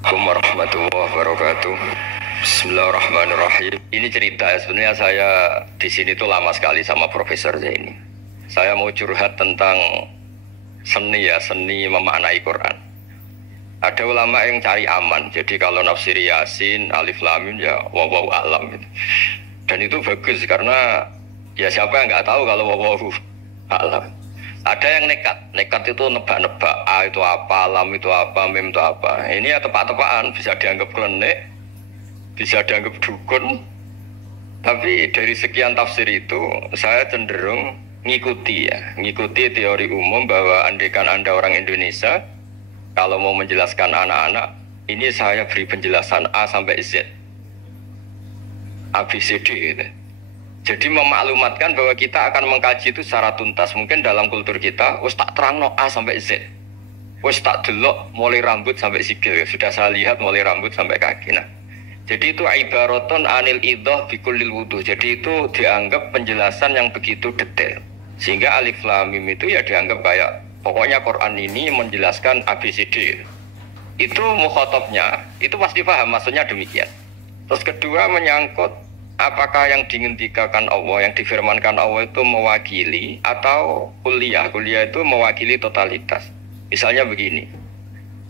Assalamualaikum warahmatullahi wabarakatuh. Bismillahirrahmanirrahim. Ini cerita ya, sebenarnya saya di sini tuh lama sekali sama Profesor Zaini. Saya mau curhat tentang seni ya, seni memaknai Quran. Ada ulama yang cari aman, jadi kalau nafsir Yasin, Alif Lam Mim ya wallahu alam gitu. Dan itu bagus karena ya siapa yang nggak tahu kalau wallahu alam. Ada yang nekat itu nebak-nebak A itu apa, lam itu apa, mim itu apa. Ini ya tepat-tepatan, bisa dianggap klenik, bisa dianggap dukun. Tapi dari sekian tafsir itu, saya cenderung ngikuti teori umum bahwa andaikan Anda orang Indonesia, kalau mau menjelaskan anak-anak, ini saya beri penjelasan A sampai Z, A, B, C, D gitu. Jadi memaklumatkan bahwa kita akan mengkaji itu secara tuntas. Mungkin dalam kultur kita, wis tak terangno A sampai Z. Wis tak delok mulai rambut sampai sikil. Sudah saya lihat mulai rambut sampai kaki. Nah, jadi itu ibaratun anil idhah bikulil wuduh. Jadi itu dianggap penjelasan yang begitu detail. Sehingga Alif Lam Mim itu ya dianggap kayak pokoknya Quran ini menjelaskan ABCD. Itu mukhatabnya, itu pasti paham maksudnya demikian. Terus kedua menyangkut apakah yang dihentikan Allah, yang difirmankan Allah itu mewakili atau kuliah itu mewakili totalitas. Misalnya begini,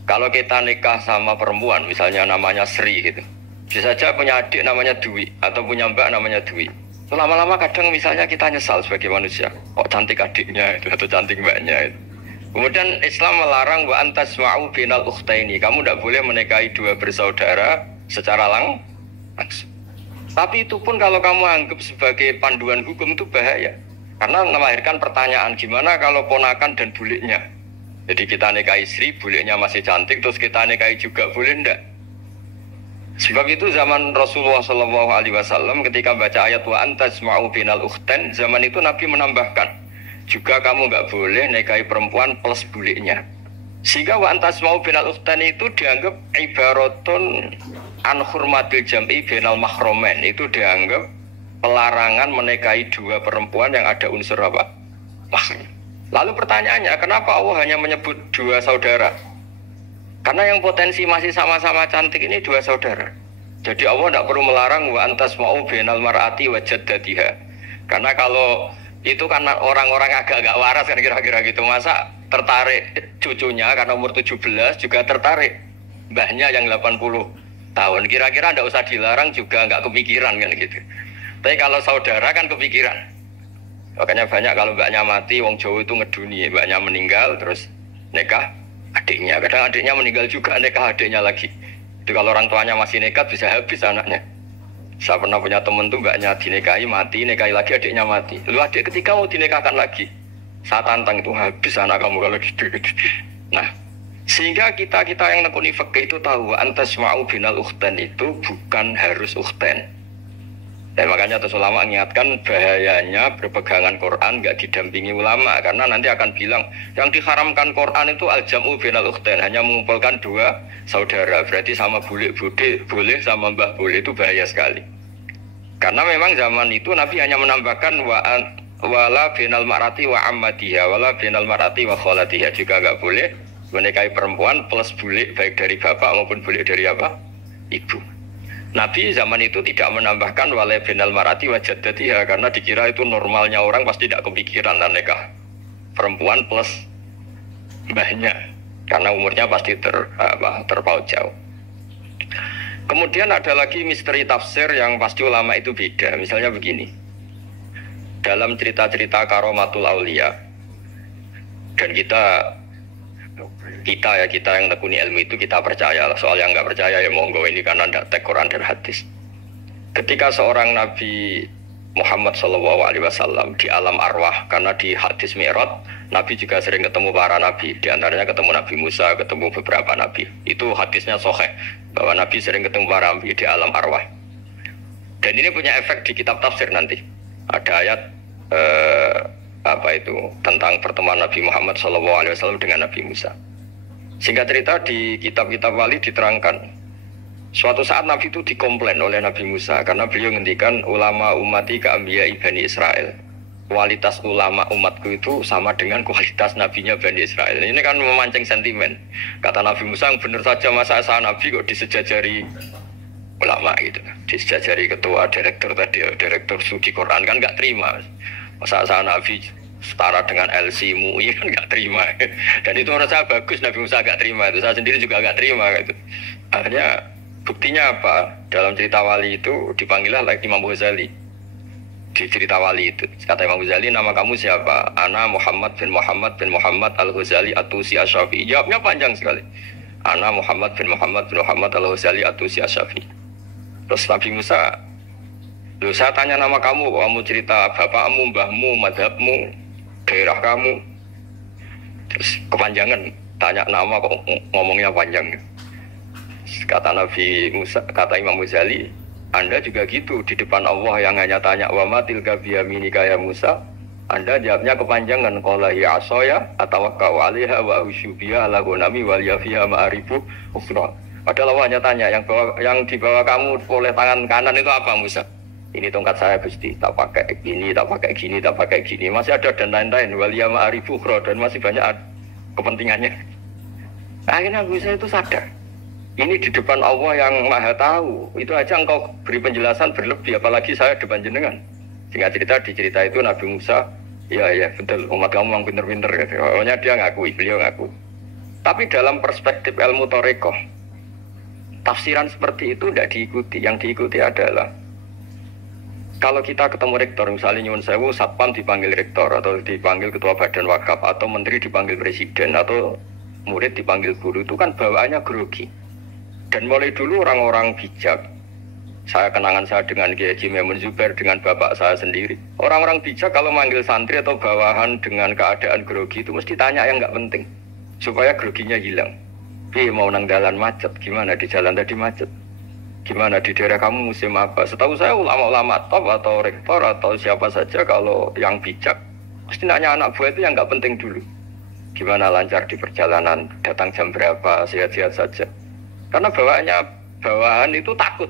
kalau kita nikah sama perempuan, misalnya namanya Sri gitu, bisa saja punya adik namanya Dwi atau punya mbak namanya Dwi. Lama-lama kadang misalnya kita nyesal sebagai manusia, kok cantik adiknya itu atau cantik mbaknya itu. Kemudian Islam melarang wa antasma'u binal ukhtaini, kamu tidak boleh menikahi dua bersaudara secara langsung. Tapi itu pun kalau kamu anggap sebagai panduan hukum itu bahaya. Karena melahirkan pertanyaan gimana kalau ponakan dan buliknya. Jadi kita nikahi Sri, buliknya masih cantik, terus kita nikahi juga, boleh enggak? Sebab itu zaman Rasulullah SAW ketika baca ayat wa antasma'u binal ukhtan, zaman itu Nabi menambahkan, juga kamu enggak boleh nikahi perempuan plus buliknya. Sehingga wa antasma'u binal ukhtan itu dianggap ibaratun an hurmatil jam'i bainal mahromen, itu dianggap pelarangan menikahi dua perempuan yang ada unsur apa? Mahram. Lalu pertanyaannya, kenapa Allah hanya menyebut dua saudara? Karena yang potensi masih sama-sama cantik ini dua saudara. Jadi Allah tidak perlu melarang wa antasma'u bainal mar'ati wa jaddatiha. Karena kalau itu kan orang-orang agak-agak waras kan kira-kira gitu, masa tertarik cucunya karena umur 17 juga tertarik mbahnya yang 80 tahun, kira-kira tidak usah dilarang juga nggak kepikiran kan gitu. Tapi kalau saudara kan kepikiran. Makanya banyak kalau mbaknya mati, wong Jawa itu ngeduni, mbaknya meninggal terus nikah adiknya. Kadang adiknya meninggal juga nikah adiknya lagi. Jadi kalau orang tuanya masih nekat bisa habis anaknya. Saya pernah punya temen tuh mbaknya dinikahi mati, nikahi lagi adiknya mati. Lalu adik ketika mau dinikahkan lagi, saya tantang itu habis anak kamu kalau gitu. Nah, sehingga kita yang nekuni fikih itu tahu antasma'u binal ukhtan itu bukan harus ukhtan. Dan makanya terus ulama mengingatkan bahayanya berpegangan Quran nggak didampingi ulama, karena nanti akan bilang yang diharamkan Quran itu al-jam'u binal ukhtan, hanya mengumpulkan dua saudara, berarti sama bule bude boleh sama mbah boleh, itu bahaya sekali. Karena memang zaman itu Nabi hanya menambahkan wala binal mar'ati wa ammatiha, wala binal mar'ati wa kholatiha, juga nggak boleh menikahi perempuan plus bulik baik dari bapak maupun bulik dari apa? Ibu. Nabi zaman itu tidak menambahkan wala binal marati wa jaddatiha, karena dikira itu normalnya orang pasti tidak kepikiran dan nikah perempuan plus mbahnya, karena umurnya pasti terpaut jauh. Kemudian ada lagi misteri tafsir yang pasti ulama itu beda. Misalnya begini, dalam cerita-cerita karomatul aulia, dan kita yang tekuni ilmu itu kita percaya. Soal yang nggak percaya ya monggo, ini karena tidak tek Quran dan hadis. Ketika seorang Nabi Muhammad SAW di alam arwah, karena di hadis Mi'raj Nabi juga sering ketemu para nabi, di antaranya ketemu Nabi Musa, ketemu beberapa nabi. Itu hadisnya sahih bahwa Nabi sering ketemu para nabi di alam arwah. Dan ini punya efek di kitab tafsir nanti. Ada ayat tentang pertemuan Nabi Muhammad SAW dengan Nabi Musa. Singkat cerita di kitab-kitab wali diterangkan, suatu saat Nabi itu dikomplain oleh Nabi Musa karena beliau ngendikan ulama umati keambiya Bani Israel. kualitas ulama umatku itu sama dengan kualitas nabinya Bani Israel. Ini kan memancing sentimen. Kata Nabi Musa, benar saja masa nabi kok disejajari ulama gitu. Disejajari ketua direktur tadi, direktur studi Quran kan nggak terima. Masa nabi setara dengan LC MUI kan nggak terima. Dan itu menurut saya bagus, Nabi Musa nggak terima. Itu saya sendiri juga nggak terima gitu. Akhirnya buktinya apa? Dalam cerita wali itu dipanggillah lagi Imam Ghazali. Di cerita wali itu kata Imam Ghazali, nama kamu siapa? Ana Muhammad bin Muhammad Al-Ghazali Atusi Asy-Syafi'i. Jawabnya panjang sekali. Ana Muhammad bin Muhammad Al-Ghazali Atusi Asy-Syafi'i. Terus Nabi Musa, loh saya tanya nama kamu cerita bapakmu, mbahmu, madhabmu, daerah kamu. Terus kepanjangan, tanya nama kok ngomongnya panjang. Kata Nabi Musa, kata Imam Ghazali, Anda juga gitu di depan Allah yang hanya tanya wa ma tilka biyaminika ya Musa. Anda jawabnya kepanjangan qala ya asaya atawakkau 'alaiha wa usybiha ala ghanami wal yafiha ma'arifu ukhra. Padahal Allah hanya tanya yang di bawah kamu oleh tangan kanan itu apa Musa? Ini tongkat saya Gusti, tak pakai gini, tak pakai gini, tak pakai gini. Masih ada dan lain-lain wal ya ma'arifu ukhra dan masih banyak kepentingannya. Akhirnya Musa itu sadar. Ini di depan Allah yang maha tahu. Itu aja engkau beri penjelasan berlebih, apalagi saya depan jenengan. Singkat cerita, di cerita itu Nabi Musa, ya betul, umat kamu memang pinter-pinter. Pokoknya dia ngakui, beliau ngaku. Tapi dalam perspektif ilmu Thariqah, tafsiran seperti itu tidak diikuti. Yang diikuti adalah kalau kita ketemu rektor, misalnya Nyuwun Sewu, Satpam dipanggil rektor, atau dipanggil ketua badan wakaf, atau menteri dipanggil presiden, atau murid dipanggil guru, itu kan bawaannya grogi. Dan mulai dulu orang-orang bijak, saya kenangan saya dengan Kiai Haji Maimun Zubair, dengan bapak saya sendiri. Orang-orang bijak kalau manggil santri atau bawahan dengan keadaan grogi itu mesti tanya yang nggak penting, supaya groginya hilang. Mau nang dalan macet, gimana di jalan tadi macet? Gimana di daerah kamu musim apa? Setahu saya ulama-ulama top atau rektor atau siapa saja kalau yang bijak, mesti nanya anak buah itu yang nggak penting dulu. Gimana lancar di perjalanan, datang jam berapa, sehat-sehat saja. Karena bawahan itu takut.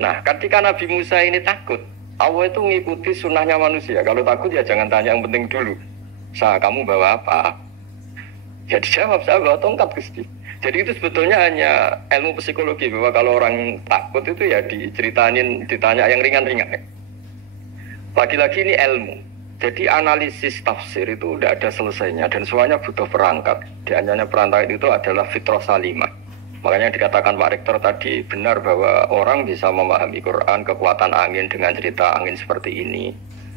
Nah, ketika Nabi Musa ini takut, Allah itu mengikuti sunnahnya manusia. Kalau takut ya jangan tanya yang penting dulu. Kamu bawa apa? Ya dijawab, saya bawa tongkat Gusti. Jadi itu sebetulnya hanya ilmu psikologi, bahwa kalau orang takut itu ya ditanya yang ringan-ringan. Lagi-lagi ini ilmu. Jadi analisis tafsir itu udah ada selesainya dan semuanya butuh perangkat. Di antaranya perangkat itu adalah fitrah salimah. Makanya dikatakan Pak Rektor tadi benar bahwa orang bisa memahami Quran, kekuatan angin dengan cerita angin seperti ini.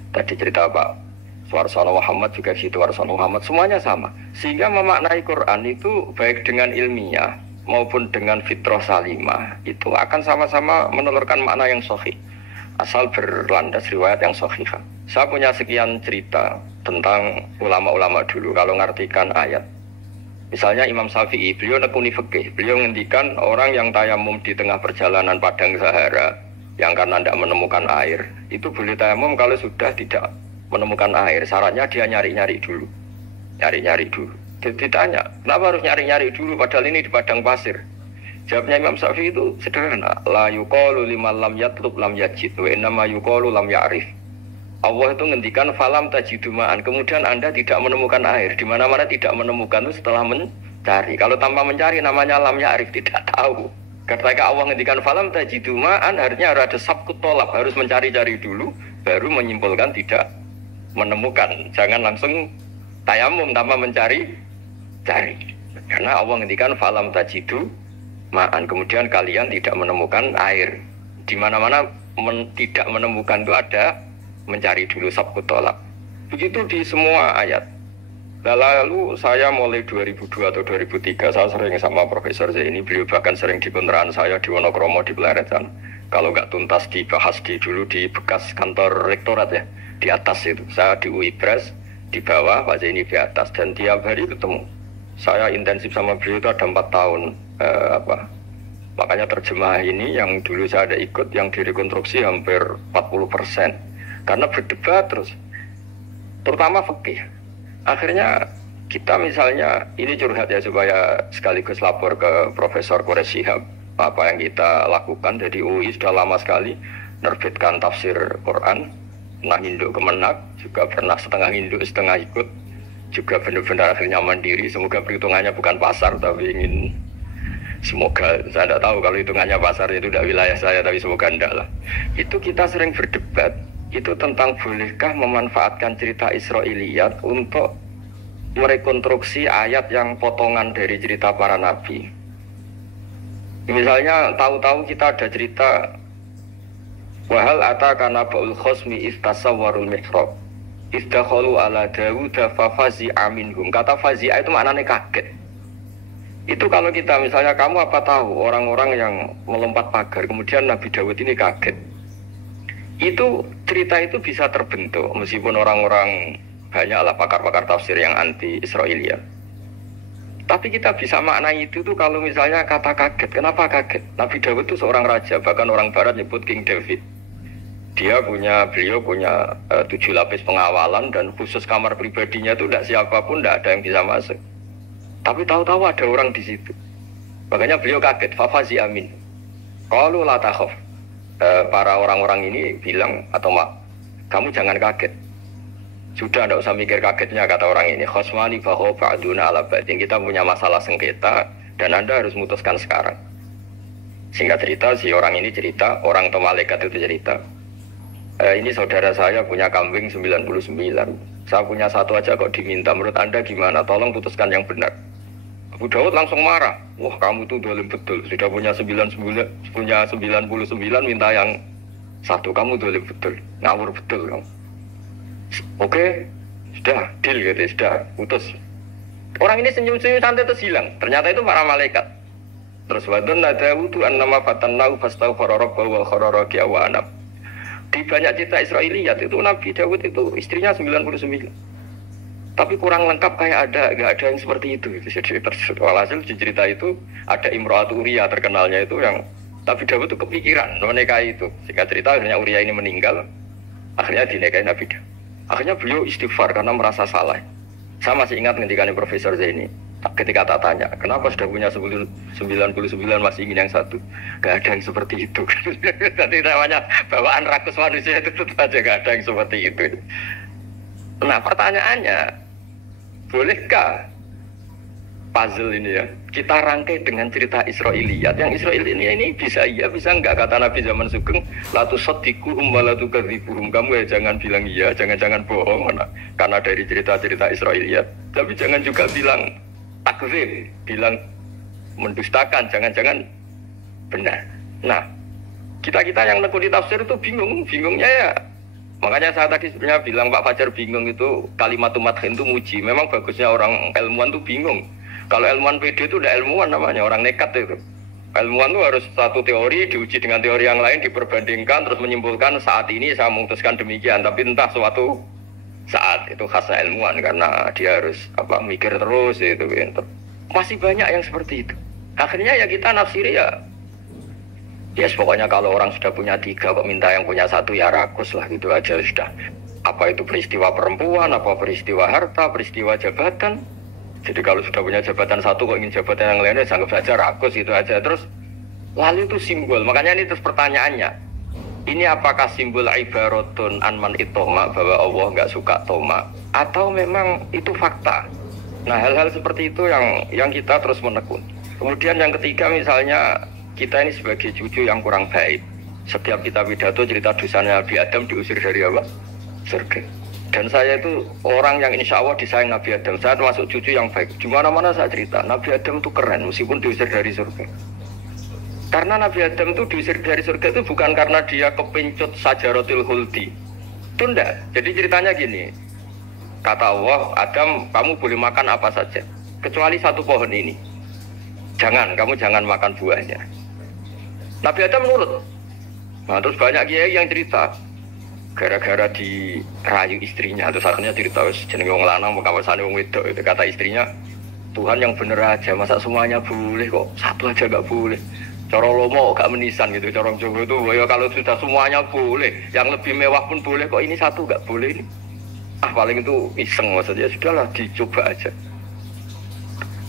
Tadi cerita Pak Suarsono Muhammad juga gitu, Suarsono Muhammad, semuanya sama. Sehingga memaknai Quran itu baik dengan ilmiah maupun dengan fitrah salimah itu akan sama-sama menelurkan makna yang sahih. Asal berlandas riwayat yang sahihah. Saya punya sekian cerita tentang ulama-ulama dulu kalau ngartikan ayat. Misalnya Imam Syafi'i, beliau nekuni fikih, beliau ngendikan orang yang tayamum di tengah perjalanan padang Sahara yang karena tidak menemukan air, itu boleh tayamum kalau sudah tidak menemukan air. Syaratnya dia nyari-nyari dulu. Ditanya, kenapa harus nyari-nyari dulu padahal ini di padang pasir? Jawabnya Imam Syafi'i itu sederhana, la yuqalu liman lam yatlub lam yajid wa innama yuqalu lam ya'rif. Allah itu ngendikan falam tajiduma'an, kemudian Anda tidak menemukan air. Di mana-mana tidak menemukan itu setelah mencari. Kalau tanpa mencari namanya lam ya'rif, tidak tahu. Ketika Allah ngendikan falam tajiduma'an, artinya ada sabkut tolak, harus mencari-cari dulu baru menyimpulkan tidak menemukan. Jangan langsung tayamum tanpa mencari. Karena Allah ngendikan falam tajiduma'an, kemudian kalian tidak menemukan air. Di mana-mana tidak menemukan itu ada mencari dulu sabkut tolak. Begitu di semua ayat. Lalu saya mulai 2002 atau 2003 saya sering sama Profesor Zaini, beliau bahkan sering di kontrakan saya di Wonokromo di Pleret sana. Kalau nggak tuntas dibahas dulu di bekas kantor rektorat ya, di atas itu. Saya di UI Pres, di bawah, Pak Zaini di atas, dan tiap hari ketemu. Saya intensif sama beliau itu ada 4 tahun. Makanya terjemah ini yang dulu saya ada ikut, yang direkonstruksi hampir 40%. Karena berdebat terus, terutama fikih. Akhirnya kita misalnya, ini curhat ya supaya sekaligus lapor ke Profesor Quraish Shihab apa yang kita lakukan. Jadi UI sudah lama sekali menerbitkan tafsir Quran pernah induk Kemenak, juga pernah setengah induk, setengah ikut, juga benar-benar akhirnya mandiri. Semoga perhitungannya bukan pasar, tapi ingin semoga, saya tidak tahu kalau hitungannya pasar itu tidak wilayah saya, tapi semoga enggak lah. Itu kita sering berdebat, itu tentang bolehkah memanfaatkan cerita Israiliyat untuk merekonstruksi ayat yang potongan dari cerita para nabi. Misalnya tahu-tahu kita ada cerita wahal ataka naba'ul khosmi istasawwarul mihrab istakhalu ala Dawud fa fazi'a minhum. Kata fazi'a itu maknanya kaget. Itu kalau kita misalnya kamu apa tahu orang-orang yang melompat pagar kemudian Nabi Dawud ini kaget. Itu cerita itu bisa terbentuk meskipun orang-orang banyaklah pakar-pakar tafsir yang anti Israiliyat. Tapi kita bisa maknai itu tuh kalau misalnya kata kaget. Kenapa kaget? Nabi Dawud itu seorang raja, bahkan orang barat nyebut King David. Beliau punya 7 lapis pengawalan dan khusus kamar pribadinya itu tidak siapapun, tidak ada yang bisa masuk. Tapi tahu-tahu ada orang di situ. Makanya beliau kaget. Fafazi amin. Qalu la takhaf. Para orang-orang ini bilang atau mak, kamu jangan kaget. Sudah tidak usah mikir kagetnya kata orang ini. Khosmani faho ba'duna ala ba'din. Kita punya masalah sengketa dan Anda harus memutuskan sekarang. Singkat cerita, si orang ini cerita, orang atau malaikat itu cerita. Ini saudara saya punya kambing 99. Saya punya satu aja kok diminta. Menurut Anda gimana? Tolong putuskan yang benar. Abu Dawud langsung marah. Wah, kamu itu dolim betul. Sudah punya 99, minta yang satu. Kamu dolim betul. Ngawur betul kamu. Oke, sudah deal gitu, sudah putus. Orang ini senyum-senyum santai terus hilang. Ternyata itu para malaikat. Terus wadon Dawud annama fatannahu fastaghfara rabbahu wa kharara wa anab. Di banyak cerita Israiliyat itu Nabi Dawud itu istrinya 99. Tapi kurang lengkap kayak nggak ada yang seperti itu. Jadi walhasil di cerita itu ada Imra'atu Uria terkenalnya itu yang Nabi Dawud itu kepikiran menikahi itu. Sehingga cerita akhirnya Uria ini meninggal, akhirnya dinikahi Nabi Dawud. Akhirnya beliau istighfar karena merasa salah. Saya masih ingat ketika Profesor Zaini ketika tak tanya, kenapa sudah punya 99 masih ingin yang satu? Gak ada yang seperti itu. Jadi namanya bawaan rakus manusia itu tetap saja gak ada yang seperti itu. Nah pertanyaannya, bolehkah puzzle ini ya kita rangkai dengan cerita Israiliyat? Yang Israil ini bisa iya, bisa enggak? Kata Nabi zaman Sugeng, latu sadiquhum wa latu kadzibuhum. Kamu ya jangan bilang iya, jangan bohong karena dari cerita-cerita Israiliyat. Tapi jangan juga bilang takzib, bilang mendustakan, jangan-jangan benar. Nah, kita yang nekuni tafsir itu bingungnya ya. Makanya saya tadi sebenarnya bilang Pak Fajar bingung itu kalimat madhin itu muji. Memang bagusnya orang ilmuwan itu bingung. Kalau ilmuwan PD itu udah ilmuwan namanya, orang nekat itu. Ilmuwan itu harus satu teori diuji dengan teori yang lain, diperbandingkan terus menyimpulkan saat ini saya memutuskan demikian. Tapi entah suatu saat itu khasnya ilmuwan karena dia harus mikir terus itu. Masih banyak yang seperti itu. Akhirnya ya kita nafsiri ya pokoknya kalau orang sudah punya 3 kok minta yang punya 1 ya rakus lah gitu aja sudah. Apa itu peristiwa perempuan, apa peristiwa harta, peristiwa jabatan. Jadi kalau sudah punya jabatan 1 kok ingin jabatan yang lainnya anggap saja rakus itu aja. Terus lalu itu simbol. Makanya ini terus pertanyaannya. Ini apakah simbol ibaratun anman itoma bahwa Allah nggak suka toma atau memang itu fakta? Nah hal-hal seperti itu yang kita terus menekun. Kemudian yang ketiga misalnya kita ini sebagai cucu yang kurang baik. Setiap kita pidato cerita dosanya Nabi Adam diusir dari apa? Surga. Dan saya itu orang yang insya Allah disayang Nabi Adam. Saya termasuk cucu yang baik. Di mana-mana saya cerita Nabi Adam itu keren meskipun diusir dari surga. Karena Nabi Adam itu diusir dari surga itu bukan karena dia kepencut sajaratul khuldi. Itu enggak. Jadi ceritanya gini. Kata Allah, Adam kamu boleh makan apa saja kecuali 1 pohon ini. Kamu jangan makan buahnya. Nabi Adam nurut. Nah, terus banyak kiai yang cerita gara-gara dirayu istrinya. Terus akhirnya cerita jenenge wong lanang mengkawasane wong wedok itu kata istrinya, Tuhan yang bener aja, masa semuanya boleh kok 1 aja gak boleh. Cara lomo gak menisan gitu, cara Jawa itu ya kalau sudah semuanya boleh, yang lebih mewah pun boleh kok ini 1 gak boleh ini. Paling itu iseng maksudnya sudahlah dicoba aja.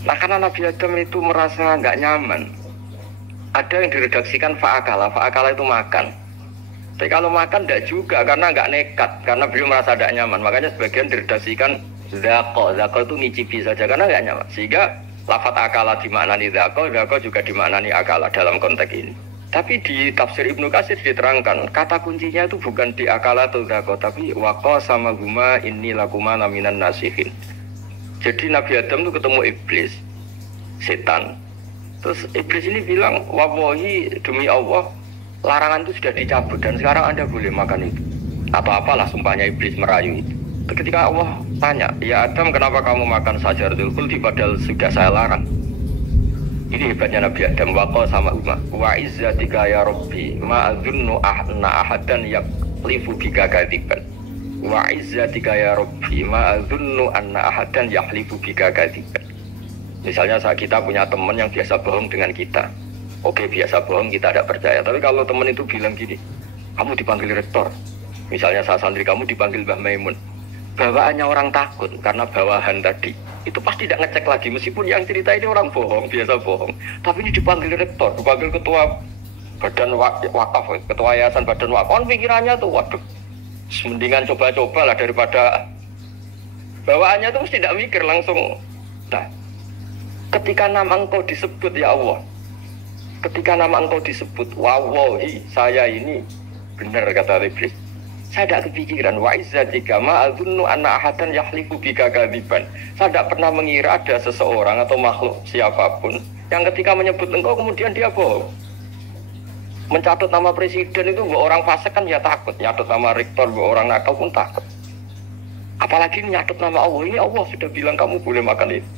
Nah karena Nabi Adam itu merasa gak nyaman. Ada yang diredaksikan fa'akala itu makan. Tapi kalau makan tidak juga karena nggak nekat, karena beliau merasa tidak nyaman. Makanya sebagian diredaksikan zako itu ngicipi saja karena nggak nyaman. Sehingga lafadz akala dimaknani zako juga dimaknani akala dalam konteks ini. Tapi di tafsir Ibnu Katsir diterangkan kata kuncinya itu bukan di akala atau zako, tapi waqo sama guma inni lakuma laminan nasihin. Jadi Nabi Adam itu ketemu iblis, setan. Terus iblis ini bilang, wallahi demi Allah, larangan itu sudah dicabut dan sekarang Anda boleh makan itu. Atau apalah sumpahnya iblis merayu itu. Ketika Allah tanya, ya Adam kenapa kamu makan sajaratul khuldi padahal sudah saya larang. Ini hebatnya Nabi Adam, waqo sama umma. Wa izzatika ya Rabbi, ma'adhunnu ahna ahadan yaklifu bika kadiban. Wa izzatika ya Rabbi ma adzunnu anna ahadan yahlifu bika kadziban. Misalnya saat kita punya teman yang biasa bohong dengan kita. Oke, biasa bohong kita tidak percaya. Tapi kalau teman itu bilang gini, kamu dipanggil rektor. Misalnya saat santri kamu dipanggil Mbah Maimun. Bawaannya orang takut karena bawahan tadi. Itu pasti tidak ngecek lagi meskipun yang cerita ini orang bohong, biasa bohong. Tapi ini dipanggil rektor, dipanggil ketua badan wakaf, ketua yayasan badan wakaf. Kan pikirannya tuh waduh. Mendingan coba-coba lah daripada bawaannya itu tidak mikir langsung. Nah, ketika nama engkau disebut ya Allah, ketika nama engkau disebut, wallahi saya ini benar kata iblis. Saya tidak kepikiran wa izzatika ma adzunnu anna ahadan yahlifu bika kadziban. Saya tidak pernah mengira ada seseorang atau makhluk siapapun yang ketika menyebut engkau kemudian dia bohong. Mencatat nama presiden itu buat orang fasik kan ya takut, nyatat nama rektor buat orang nakal pun takut. Apalagi nyatat nama Allah, ini Allah sudah bilang kamu boleh makan itu.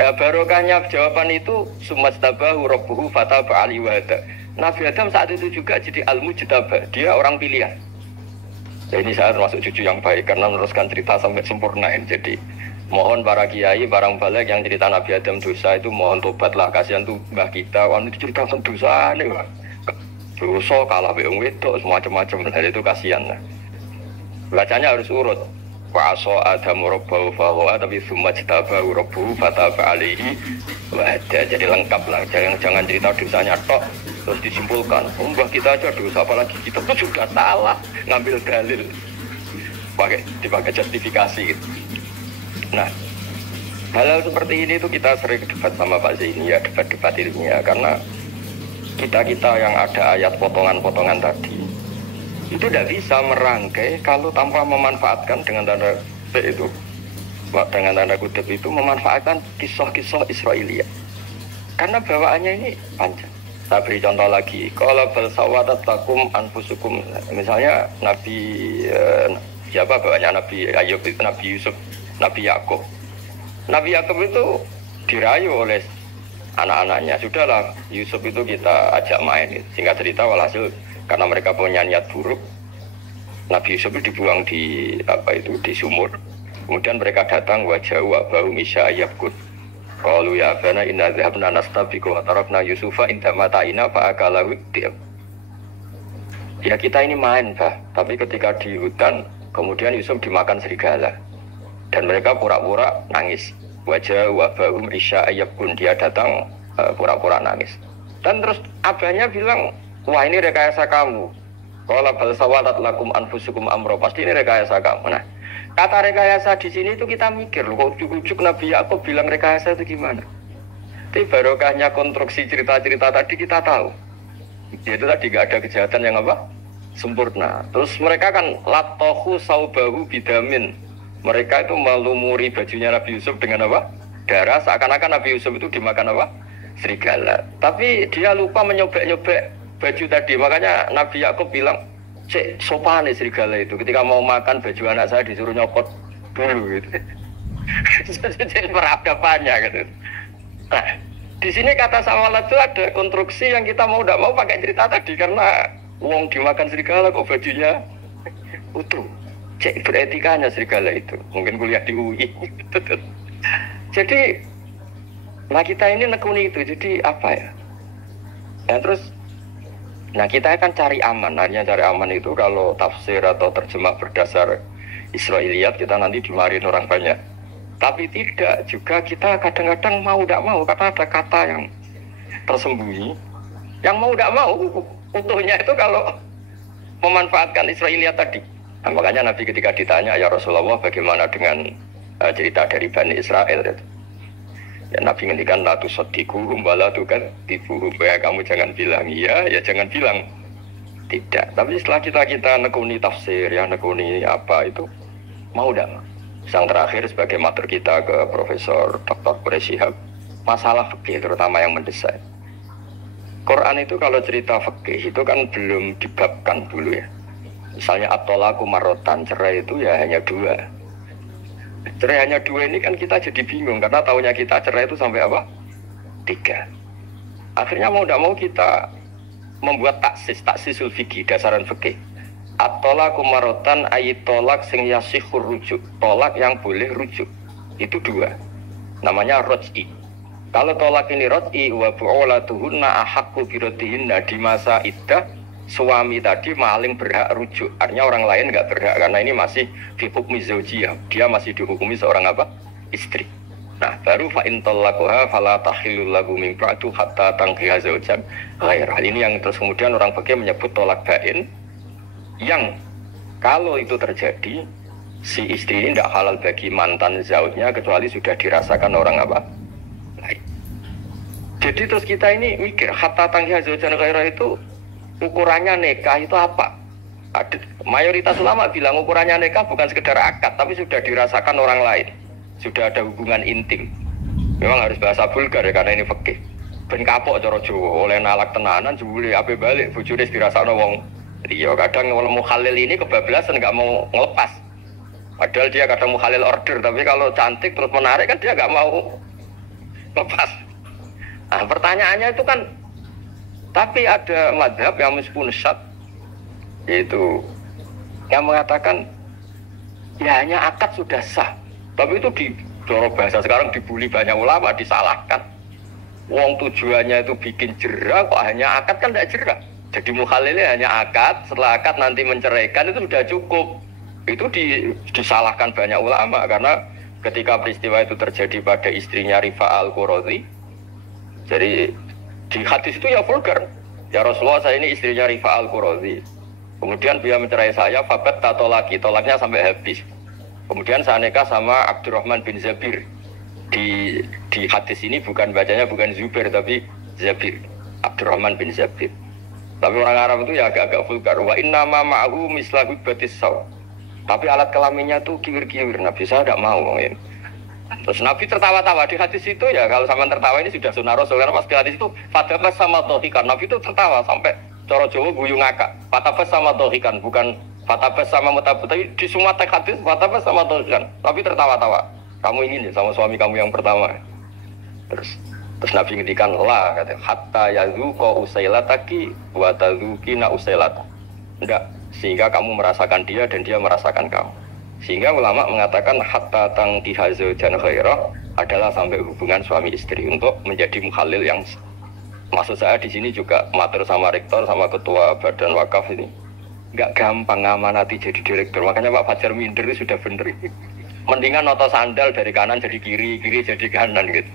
Barokahnya jawaban itu sumastabahu rabbuhu fataba alaihi wa hada. Nabi Adam saat itu juga jadi al-mujtabah, dia orang pilihan. Ya, ini saya termasuk cucu yang baik karena meneruskan cerita sampai sempurnain. Jadi mohon para kiai, barang balik yang cerita Nabi Adam dosa itu mohon tobatlah, kasihan tuh mbah kita, wanita diceritakan dosa nih, dosa kalah beong wedok, semacam-macam, hal itu kasihan lah. Bacanya harus urut. Wa aso Adamu rabbahu fahuwa tapi summa jtabahu rabbuhu fataba alaihi wa hada. Jadi lengkap lah, jangan cerita dosanya tok terus disimpulkan, mbah kita aja dosa apalagi kita itu juga salah, ngambil dalil, dipakai justifikasi gitu. Nah, hal seperti ini tuh kita sering debat sama Pak Zaini ya, debat-debat ilmiah karena kita yang ada ayat potongan-potongan tadi itu tidak bisa merangkai kalau tanpa memanfaatkan dengan tanda itu, dengan tanda kutip itu memanfaatkan kisah-kisah Israiliyah karena bawaannya ini panjang. Saya beri contoh lagi, kalau bersawadat takum anfusukum, misalnya Nabi siapa bawaannya Nabi Ayub, Nabi Yusuf, Nabi Yakub. Nabi Yakub itu dirayu oleh anak-anaknya. Sudahlah, Yusuf itu kita ajak main. Singkat cerita, walhasil karena mereka punya niat buruk, Nabi Yusuf itu dibuang di di sumur. Kemudian mereka datang wajah wabahu misya ayabkun. Qalu ya abana inna dhahabna nastabiqu wa tarakna Yusufa inda mata'ina fa'akalahu diam. Ya kita ini main, Bah. Tapi ketika di hutan, kemudian Yusuf dimakan serigala. Dan mereka pura-pura nangis. Wajah wabahum isya ayabkun, dia datang pura-pura nangis. Dan terus abahnya bilang, wah ini rekayasa kamu. Qala bal sawalat lakum anfusukum amro, pasti ini rekayasa kamu. Nah, kata rekayasa di sini itu kita mikir loh, kok ujuk-ujuk Nabi Yakub bilang rekayasa itu gimana? Tapi barokahnya konstruksi cerita-cerita tadi kita tahu. Itu tadi gak ada kejahatan yang apa? Sempurna. Terus mereka kan latohu saubahu bidamin. Mereka itu melumuri bajunya Nabi Yusuf dengan apa? Darah, seakan-akan Nabi Yusuf itu dimakan apa? Serigala. Tapi dia lupa menyobek-nyobek baju tadi. Makanya Nabi Yakub bilang, cek sopan nih serigala itu. Ketika mau makan baju anak saya disuruh nyopot dulu gitu. Jadi peradabannya gitu. Nah, di sini kata sawalat itu ada konstruksi yang kita mau tidak mau pakai cerita tadi karena wong dimakan serigala kok bajunya utuh. Cek beretikanya serigala itu. Mungkin kuliah di UI. Jadi, nah kita ini nekuni itu. Jadi apa ya? Dan terus, nah kita akan cari aman. Artinya cari aman itu kalau tafsir atau terjemah berdasar Israiliyat kita nanti dimarahin orang banyak. Tapi tidak juga kita kadang-kadang mau tidak mau karena ada kata yang tersembunyi. Yang mau tidak mau utuhnya itu kalau memanfaatkan Israiliyat tadi. Nah, makanya Nabi ketika ditanya, ya Rasulullah bagaimana dengan cerita dari Bani Israel itu. Ya Nabi ngendikan la tusaddiquhum wa la tukadzibuhum. Ya kamu jangan bilang iya, ya jangan bilang tidak. Tapi setelah kita nekuni tafsir, ya nekuni apa itu, mau tidak? Yang terakhir sebagai matur kita ke Profesor Dr. Quraisy Shihab, masalah fikih terutama yang mendesak. Quran itu kalau cerita fikih itu kan belum dibabkan dulu ya. Misalnya at-thalaqu marratan, cerai itu ya hanya 2. Cerai hanya 2 ini kan kita jadi bingung karena taunya kita cerai itu sampai apa? 3. Akhirnya mau tidak mau kita membuat taksisul fikih, dasaran fikih. At-thalaqu marratan ayat tolak sing yasihur rujuk, tolak yang boleh rujuk. Itu 2. Namanya roj'i. Kalau tolak ini roj'i wa bu'ulatuhunna ahaqqu biradihinna, di masa iddah suami tadi maling berhak rujuk. Artinya orang lain enggak berhak karena ini masih fi hukmi zaujiyah. Dia masih dihukumi seorang apa? Istri. Nah, baru fa in talaqaha fala tahillu lahu min ba'du hatta tankiha zaujan ghairah. Ini yang terus kemudian orang fikih menyebut tolak bain, yang kalau itu terjadi si istri ini tidak halal bagi mantan zaujnya kecuali sudah dirasakan orang apa? Lain. Jadi terus kita ini mikir hatta tankiha zaujan ghairah itu ukurannya nikah itu apa? Mayoritas ulama bilang ukurannya nikah bukan sekedar akad, tapi sudah dirasakan orang lain, sudah ada hubungan intim. Memang harus bahasa vulgar ya karena ini fikih. Ben kapok cara Jawa, oleh nalak tenanan jebule ape balik bojone dirasakno wong liya. Kadang mukhalil ini kebablasan nggak mau ngelepas. Padahal dia kadang mukhalil order, tapi kalau cantik terus menarik kan dia nggak mau lepas. Nah, pertanyaannya itu kan, tapi ada madhab yang meskipun syad, yaitu yang mengatakan ya hanya akad sudah sah. Tapi itu di cara bahasa sekarang dibully banyak ulama, disalahkan. Wong tujuannya itu bikin jerah, kok hanya akad kan tidak jerah. Jadi mukhalilnya hanya akad, setelah akad nanti menceraikan itu sudah cukup. Itu disalahkan banyak ulama karena ketika peristiwa itu terjadi pada istrinya Rifa'ah al-Qurazi, jadi di hadis itu ya vulgar. Ya Rasulullah, saya ini istrinya Rifa'ah al-Qurazi. Kemudian dia mencerai saya, fabat tato lagi, tolaknya sampai habis. Kemudian saya nikah sama Abdurrahman bin Zabir. Di hadis ini bukan bacanya bukan Zubair tapi Zabir. Abdurrahman bin Zabir. Tapi orang Arab itu ya agak-agak vulgar. Wa inna ma ma'ahu mislahu batis saw. Tapi alat kelaminnya tuh kiwir-kiwir. Nabi saya tidak mau ya. Terus Nabi tertawa-tawa di hadis itu ya, kalau sama tertawa ini sudah sunnah Rasul, karena pas di hadis itu fatabas sama dohikan, Nabi itu tertawa sampai coro Jawa guyu ngakak. Fatabas sama dohikan, bukan fatabas sama mutabut, tapi di semua teks hadis fatabas sama dohikan. Nabi tertawa-tawa. Kamu ingin ya sama suami kamu yang pertama. Terus Nabi ngendikan la, kata hatta yazuqa usailataki wa tazukina usailata. Enggak, sehingga kamu merasakan dia dan dia merasakan kamu. Sehingga ulama mengatakan hatta tangkiha zaujan ghairah adalah sampai hubungan suami istri untuk menjadi mukhalil yang, maksud saya di sini juga matur sama rektor sama ketua badan wakaf ini nggak gampang ngamanati jadi direktur. Makanya Pak Fajar minder itu sudah bener. Mendingan noto sandal dari kanan jadi kiri, kiri jadi kanan gitu.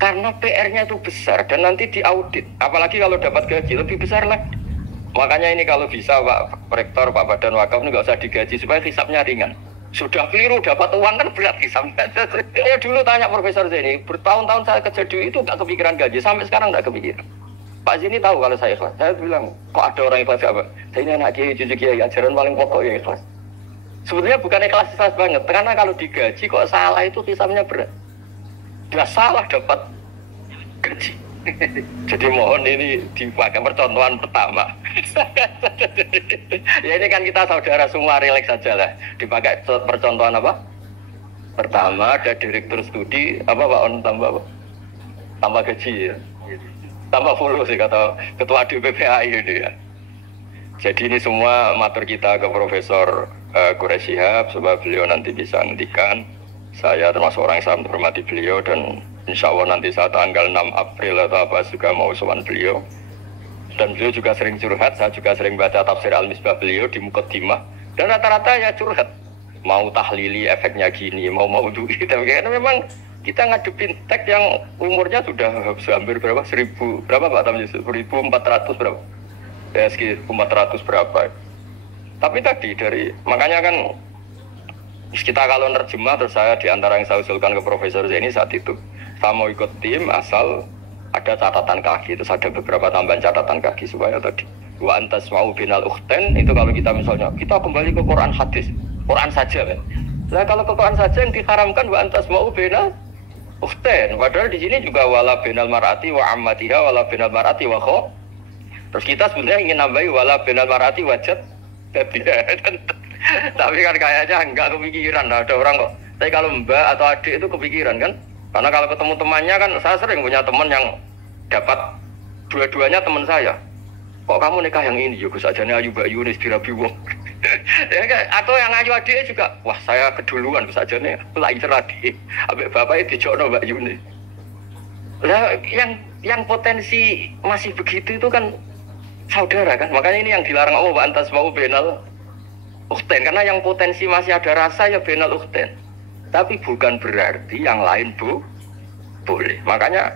Karena PR-nya itu besar dan nanti diaudit. Apalagi kalau dapat gaji lebih besar lagi. Makanya ini kalau bisa Pak Rektor, Pak Badan Wakaf ini nggak usah digaji supaya hisapnya ringan. Sudah keliru dapat uang kan berat hisapnya. Saya dulu tanya Profesor Zaini, bertahun-tahun saya kerja di itu nggak kepikiran gaji, sampai sekarang nggak kepikiran. Pak Zaini tahu kalau saya ikhlas. Saya bilang, kok ada orang ikhlas apa? Saya ini anak kiai, cucu kiai, ajaran paling pokok ya ikhlas. Sebetulnya bukan ikhlas banget, karena kalau digaji kok salah itu hisapnya berat. Dia salah dapat gaji. Jadi mohon ini dipakai percontohan pertama. Ya ini kan kita saudara semua, relax saja lah. Dipakai percontohan apa? Pertama ada direktur studi apa Pak On tambah apa? Tambah gaji ya. Tambah full sih kata ketua DPPAI ini ya. Jadi ini semua matur kita ke Profesor Quraisy Shihab supaya beliau nanti bisa ngendikan. Saya termasuk orang yang sangat menghormati beliau dan insya Allah nanti saat tanggal 6 April atau apa juga mau sowan beliau. Dan beliau juga sering curhat, saya juga sering baca tafsir Al-Misbah beliau di Muqaddimah. Dan rata-rata ya curhat. Mau tahlili efeknya gini, mau duit. Tapi karena memang kita ngadepin teks yang umurnya sudah hampir berapa? 1000, berapa Pak Tam Yusuf? 1400 berapa? PSG 400 berapa. Tapi tadi makanya kan kita kalau nerjemah terus saya diantara yang saya usulkan ke Profesor Zaini saat itu, saya mau ikut tim asal ada catatan kaki, terus ada beberapa tambahan catatan kaki supaya tadi wa antas mau binal ukhten itu kalau kita misalnya kita kembali ke Quran hadis, Quran saja kan. Nah kalau ke Quran saja yang diharamkan wa antas mau binal ukhten, padahal di sini juga wala binal marati wa ammatiha wala binal marati wa kho. Terus kita sebenarnya ingin nambahi wala binal marati wajat tapi kan kayaknya enggak kepikiran. Nah, ada orang kok. Tapi kalau mbak atau adik itu kepikiran kan? Karena kalau ketemu temannya kan, saya sering punya teman yang dapat dua-duanya teman saya. Kok kamu nikah yang ini? Ya Gus ajane ayu Mbak Yunis dirabi wong. Atau yang ayu adiknya juga, wah saya keduluan Gus ajane lain ceradi. Ambek bapaknya dijokno Mbak Yunis. Lah yang potensi masih begitu itu kan saudara kan. Makanya ini yang dilarang Allah wa antas mau benal ukhten, karena yang potensi masih ada rasa ya benal ukhten. Tapi bukan berarti yang lain boleh. Makanya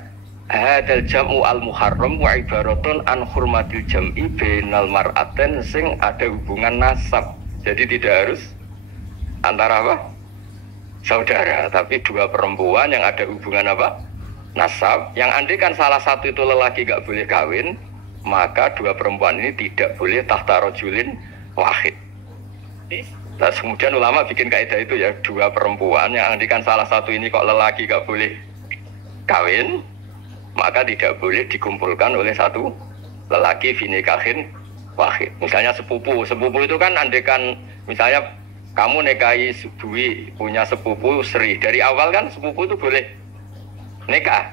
hadal jam'u al muharram wa ibaratun an hurmatil jam'i benal mar'aten sing ada hubungan nasab. Jadi tidak harus antara apa? Saudara, tapi dua perempuan yang ada hubungan apa? Nasab. Yang andai kan salah satu itu lelaki gak boleh kawin, maka dua perempuan ini tidak boleh tahta rajulin wahid. Nah, kemudian ulama bikin kaidah itu ya, dua perempuan yang andikan salah satu ini kok lelaki gak boleh kawin, maka tidak boleh dikumpulkan oleh satu lelaki finikahin wahid. Misalnya sepupu itu kan andikan misalnya kamu nikahi Dwi punya sepupu Sri, dari awal kan sepupu itu boleh nikah.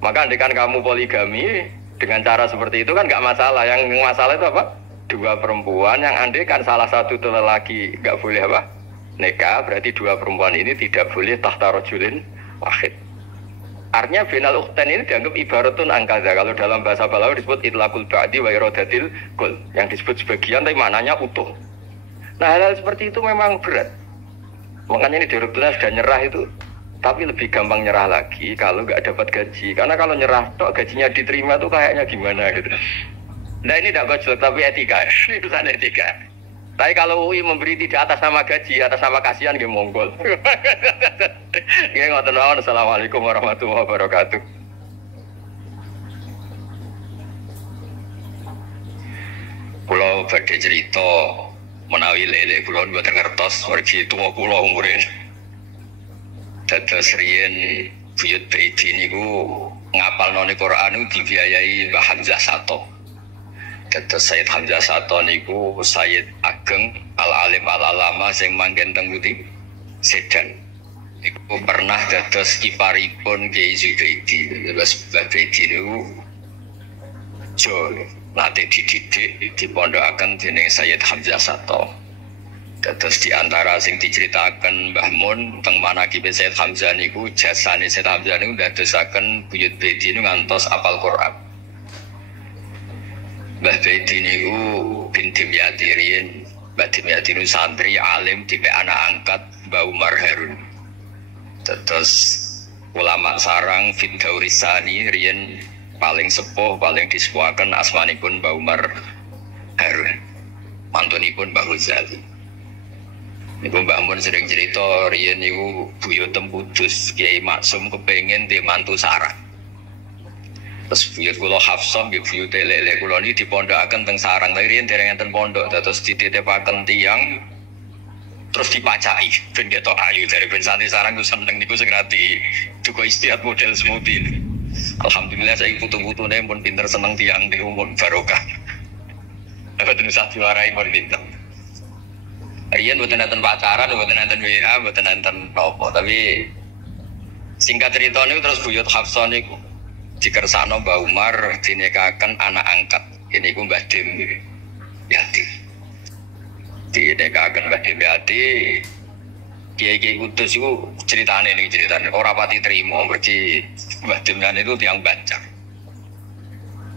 Maka andikan kamu poligami dengan cara seperti itu kan gak masalah. Yang masalah itu apa? Dua perempuan yang andai kan salah satu itu lelaki nggak boleh apa nikah, berarti dua perempuan ini tidak boleh tahta rajulin wahid. Artinya binal ukhten ini dianggap ibaratun angkaza. Kalau dalam bahasa Balawi disebut itlaqul ba'di wa iradatil kul, yang disebut sebagian tapi maknanya utuh. Nah hal-hal seperti itu memang berat. Makanya ini direkturnya sudah nyerah itu, tapi lebih gampang nyerah lagi kalau nggak dapat gaji. Karena kalau nyerah tok gajinya diterima tuh kayaknya gimana gitu. Nah ini tidak gojol, tapi etika. Ini urusan etika. Tapi kalau UI memberi tidak atas nama gaji, atas nama kasihan, dia monggol. Assalamualaikum warahmatullahi wabarakatuh. Pulau badhe cerita menawi lele pulau buat ngertos, pergi tua pulau umurin. Dados riyen buyut Baiti niku ngapal noni Quran dibiayai Mbah Hamzah Sato. Dados Sayyid Hamzah Sato niku Sayyid Ageng al-alim al-alama sing manggen teng Putih Sedan. Niku pernah dados kiparipun Kiai Zubaidi. Terus Baidi niku jo nate dididik dipondokaken dening Sayyid Hamzah Sato. Dados di antara sing diceritaken Mbah Mun teng manaqib Sayyid Hamzah niku jasane Sayyid Hamzah niku dadosaken buyut Baidi niku ngantos apal Quran. Mbah Baidi niku bin Dimyati riyen, Mbah Dimyati niku santri alim tipe anak angkat Mbah Umar Harun. Terus ulama sarang Fiddaurisani riyen paling sepuh, paling disepuhaken asmanipun Mbah Umar Harun. Mantunipun Mbah Ghazali. Niku Mbah Mun sering cerita riyen niku buyut teng Kudus Kiai Maksum kepengin di mantu sarang. Terus buyut kula Hafsah nggih buyut lele kula niki dipondokaken teng sarang. Tapi riyen dereng enten pondok, terus dititipaken tiyang terus dipacai ben ketok ayu dari ben santri sarang ku seneng niku sing rati duka istihad model semudi. Alhamdulillah saya putu-putune pun pinter seneng tiyang niku mun barokah. Mboten usah diwarai mun pinter. Riyen mboten enten pacaran, mboten enten WA, mboten enten apa, tapi singkat cerita niku terus buyut Hafsah niku dikersakno Mbah Umar dinikahaken anak angkat. Ini ku Mbah Dim Yati. Dinikahaken Mbah Dim Yati. Kiai-kiai Kudus itu ceritane ora pati trimo mergi Mbah Dim Yati itu tiang Banjar.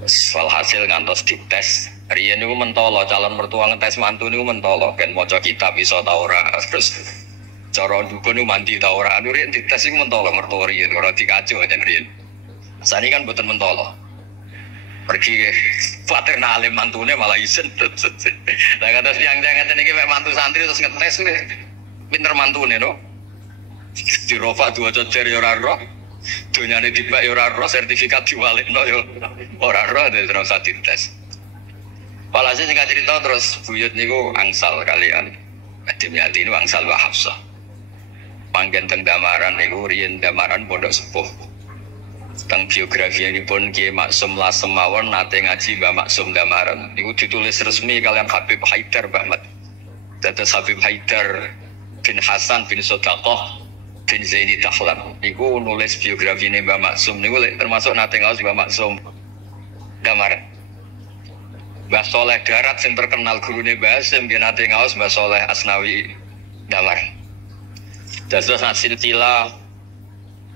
Walhasil ngantos dites. Riyen niku mentolo calon mertua ngetes mantu niku mentolo kan maca kitab iso ta ora. Terus cara dukun niku mandi ta ora. Anu riyen dites iku mentolo mertua riyen ora dikacu aja riyen. Sani kan boten mentolo. pergi khawatir nak alim mantune malah isen. Lah kata yang ngeten iki mek mantu santri terus ngetes nih. Pinter mantune no. Di rofa dua cocer ya ora roh. Dunyane dibak ya ora roh, sertifikat diwalikno ya ora roh terus dites. Walhasil sing cerita terus buyut niku angsal kalian. Demi hati ini angsal Mbak Hafsah. Panggen teng Damaran niku riyen Damaran pondok sepuh. Teng biografi ini pun Kiai Maksum Lasem mawon nate ngaji Mbak Maksum Damaran. Niku ditulis resmi kalian Habib Haidar Mbak Mat. Dados Habib Haidar bin Hasan bin Sodaqah bin Zaini Dahlan. Niku nulis biografi ini Mbak Maksum. Niku termasuk nate ngaos Mbak Maksum Damaran. Mbah Soleh Darat yang terkenal gurune Mbah Hasim dia nate ngaos Mbah Soleh Asnawi Damar. Dados silsilah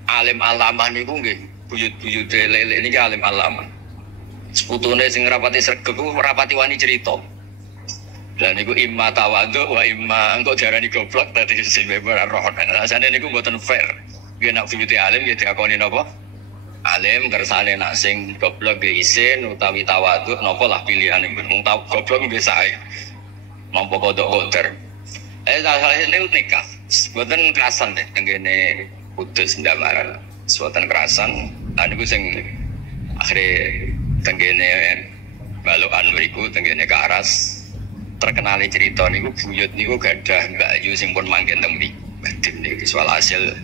alim alamah niku nggih buyut-buyut lele niki alim alamah. Seputune sing rapati sregep ku rapati wani cerita. Lah niku imma tawadhu wa imma engko diarani goblok dadi sing ora roh. Rasane niku mboten fair. Nggih nek buyute alim nggih diakoni napa? Alim kersane nak sing goblok ge isin utawi tawadhu napa lah pilihane mung tau goblok biasa ae. Nampa kodok koder. Salah ini nikah. Mboten kerasan deh tengene Kudus Damaran. Mboten kerasan. Lan niku sing akhire tengene balokan mriku tengene ke Aras. Terkenal cerita niku buyut niku gadah Mbak Ayu sing pun manggen teng mriku. Badhe niki soal hasil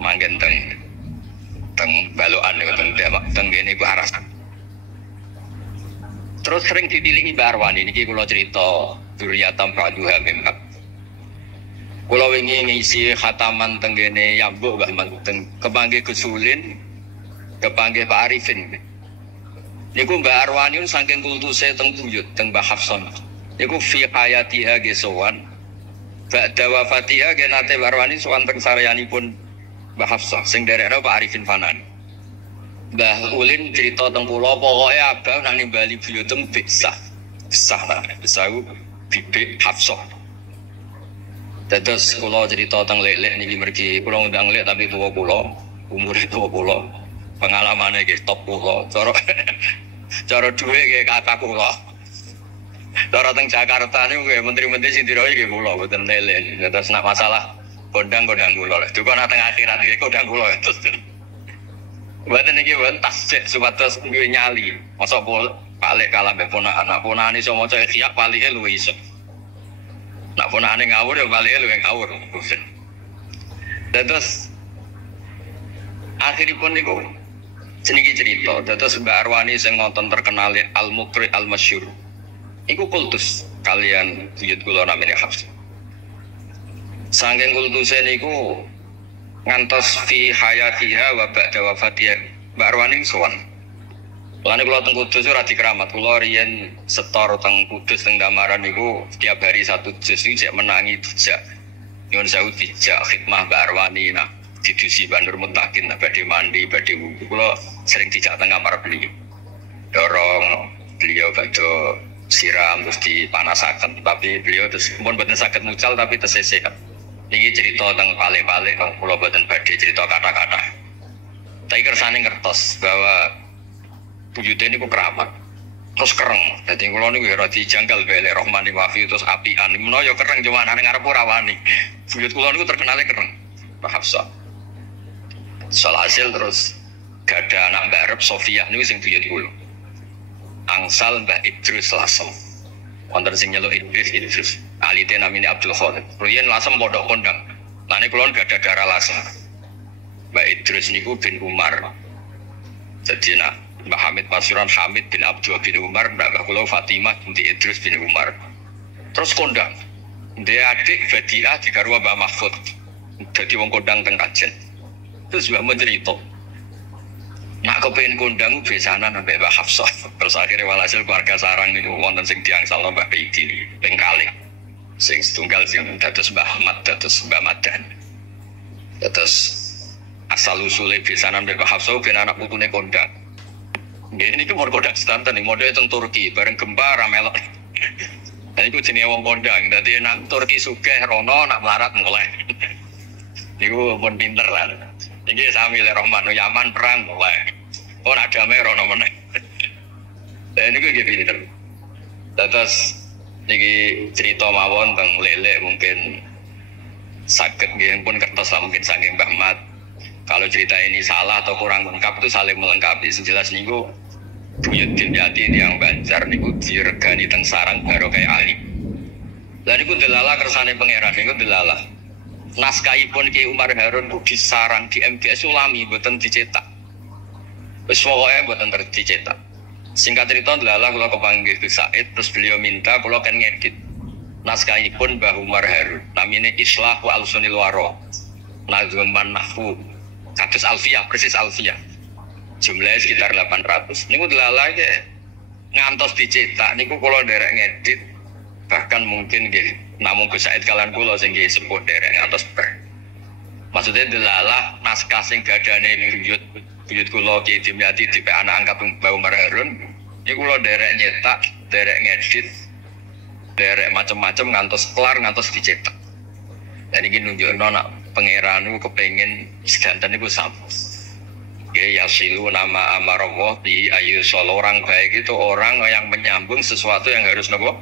manggen teng balokan niku teng kene ku Aras. Terus sering ditilihi Mbak Arwani niki kula cerita Duriyatam Praduha Mimhab. Kula wingi ngisi khataman teng kene Yambuk Mbah Manteng kepanggih Gusulin kepanggih Pak Arifin. Niku Mbak Arwani saking kultuse teng buyut teng Mbah Hafson. Niku fi hayatiha ge sowan. Ba'da wafatiha ge nate Mbak Arwani sowan teng saryanipun Mbah Hafsah sing derekno Pak Arifin Fanan. Mbah Ulin cerita teng kula pokoke abang nang nimbali buyutem besah. Besah lah, besah bibik Hafsah. Dados kula cerita teng lek-lek niki mergi kula ngundang lek tapi tuwa kula, umure tuwa kula. Pengalamane nggih top kula. Cara dhuwit nggih kata kula. Cara teng Jakarta niku nggih menteri-menteri sing dirohi nggih kula mboten lek. Dados nak masalah kondang-kondang kula lah. Duka nang akhirat iki kondang kula terus. Mboten niki wonten tasjih supados kuwi nyali. Mosok balik kalah mbek ponakan. Nak ponakane iso maca ikhya palike luwih iso. Nak ponakane ngawur ya palike luwih ngawur. Terus akhiripun niku seniki cerita. Terus Mbak Arwani sing ngonton terkenal Al-Muqri Al-Masyhur. Iku kultus kalian buyut kula namine Hafsah. Saking kultuse niku ngantos fi hayatiha wa ba'da wafatiha Mbak Arwani sowan. Lan kula teng Kudus ora dikeramat. Kula riyen setor teng Kudus teng Damaran niku setiap hari satu juz iki cek menangi dijak. Nyuwun sewu dijak khidmah Mbak Arwani nah didusi Bandur Mutakin badhe mandi badhe wudu. Kula sering dijak teng kamar beliau. Dorong beliau badhe siram terus dipanasaken tapi beliau terus pun boten saged mucal tapi tesih sehat. Niki cerita tentang pale-pale kang kula boten badhe cerita kata-kata. Tapi kersane ngertos bahwa buyute niku keramat. Terus kereng. Dadi kula niku ora dijanggal bele Rahmani Wafi terus apian. Menawa ya kereng cuma nang ngarep ora wani. Buyut kula niku terkenale kereng. Pak Hafsah. Salhasil terus gadah anak Mbak Arab Sofia niku sing buyut kula. Angsal Mbak Idrus Lasem. Wonten sing nyeluk Idrus. Alite namine Abdul Khalid. Riyen Lasem pondok kondang. Lah niku kula gadah darah Lasem. Mbak Idrus niku bin Umar. Jadi nak Mbak Hamid Pasuran Hamid bin Abdul bin Umar, Mbak kula Fatimah binti Idrus bin Umar. Terus kondang. Dia adik Badiah digarwa Mbak Mahfud. Dadi wong kondang teng Kajen. Terus Mbak mencerita nak kepengin kondang besanan ambek Mbak Hafsah. Terus akhirnya walhasil keluarga sarang niku wonten sing diangsal Mbak Beidi ping kalih. Sing setunggal sing dados Mbah Ahmad dados Mbak Madan. Dados asal usule besanan ambek Mbak Hafsah ben anak putune kondang. Nggih niki mon kondang sedanten ning modele teng Turki bareng gempa ra melok. Lah iku jenenge wong kondang. Dadi nak Turki sugih rono nak melarat mulai. Niku pun pinter lah. Iki sami le Rahman Yaman perang mulai. Ora damai rono meneh. Dan ini gue pinter. Terus niki cerita mawon tentang lele mungkin sakit gini pun kertas lah mungkin saking Mbah Mat. Kalau cerita ini salah atau kurang lengkap itu saling melengkapi. Sejelas niku Buyut Dimyati yang Banjar niku diregani teng sarang baru kayak Ali. Dan niku delala kersane pangeran niku delala. Naskahipun Ki Umar Harun ku disarang di MGS Ulami mboten dicetak. Wis pokoke mboten dicetak. Singkat cerita delala kula kepanggih Gus Said terus beliau minta kula kan ngedit naskahipun Mbah Umar Harun. Namine Islah wa Al-Sunil Waro. Nazuman Nahwu. Kados Alfiyah, persis Alfiyah. Jumlahnya sekitar 800. Niku delala ke ngantos dicetak niku kula nderek ngedit. Bahkan mungkin nggih namung Gus Said kalan kula sing nggih sepuh nderek ngantos ber. Maksudnya delala naskah sing gadane buyut kula Ki Dimyati dipe anak angkat Mbah Umar Harun. Niku kula nderek nyetak, nderek ngedit, nderek macam-macam ngantos kelar ngantos dicetak. Dan ini nunjukno nak pangeran niku kepengin sedanten niku sama. Ya yasilu nama amarallah di ayu sol orang baik itu orang yang menyambung sesuatu yang harus nopo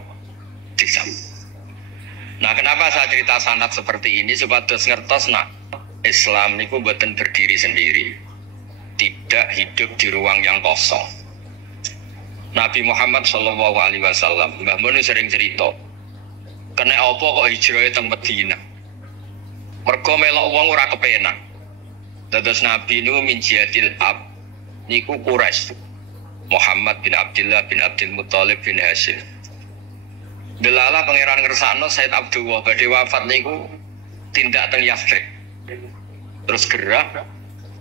disambung. Nah, kenapa saya cerita sanad seperti ini supaya ngertos nak Islam niku mboten berdiri sendiri. Tidak hidup di ruang yang kosong. Nabi Muhammad sallallahu alaihi wasallam Mbah Mun sering cerita. Kena apa kok hijrah teng Madinah? Mergo melok wong ora kepenak. Dados Nabi nu min jihadil ab niku Quraisy. Muhammad bin Abdullah bin Abdul Muthalib bin Hashim. Delala pangeran ngersakno Said Abdullah badhe wafat niku tindak teng Yathrib. Terus gerak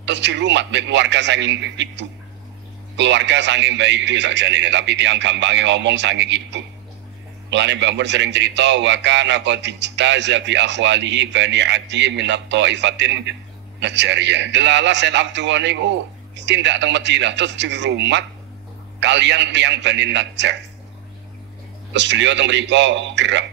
terus dirumat mbek keluarga saking ibu. Keluarga saking mbak ibu sakjane tapi tiang gampange ngomong saking ibu. Mulane Mbah Mun sering cerita wa kana qad ijtaza bi akhwalihi bani Adi minat taifatin Najariyah. Delala Said Abdullah niku tindak teng Madinah terus di rumah kalian tiang Bani Najjar. Terus beliau teng mriko gerak.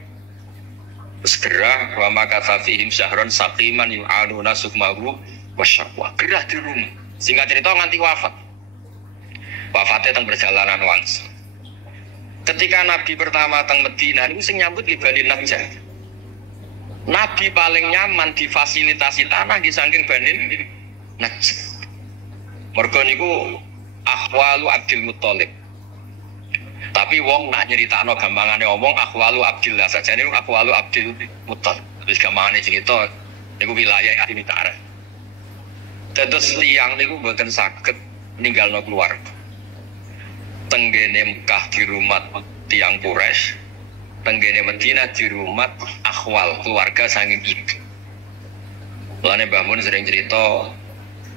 Terus gerak wa makatha fihim syahron saqiman yu'anuna sukmahu wasyaqwa. Gerak di rumah. Singkat cerita nganti wafat. Wafatnya teng perjalanan wangsul. Ketika Nabi pertama teng Madinah niku sing nyambut ki Bani Najjar. Nabi paling nyaman difasilitasi tanah di saking Bani Najjar. Mergo niku akhwalu Abdul Muthalib. Tapi wong nak nyeritakno gampangane omong akhwalu Abdillah saja niku akhwalu Abdul Muthalib. Terus gampangane cerita niku wilayah Ahli Mitara. Terus liang niku mboten saged ninggalno keluarga. Tenggene Mekah di rumah tiang Quraisy. Tenggene Madinah di rumah akhwal keluarga saking ibu. Mulane Mbah Mun sering cerita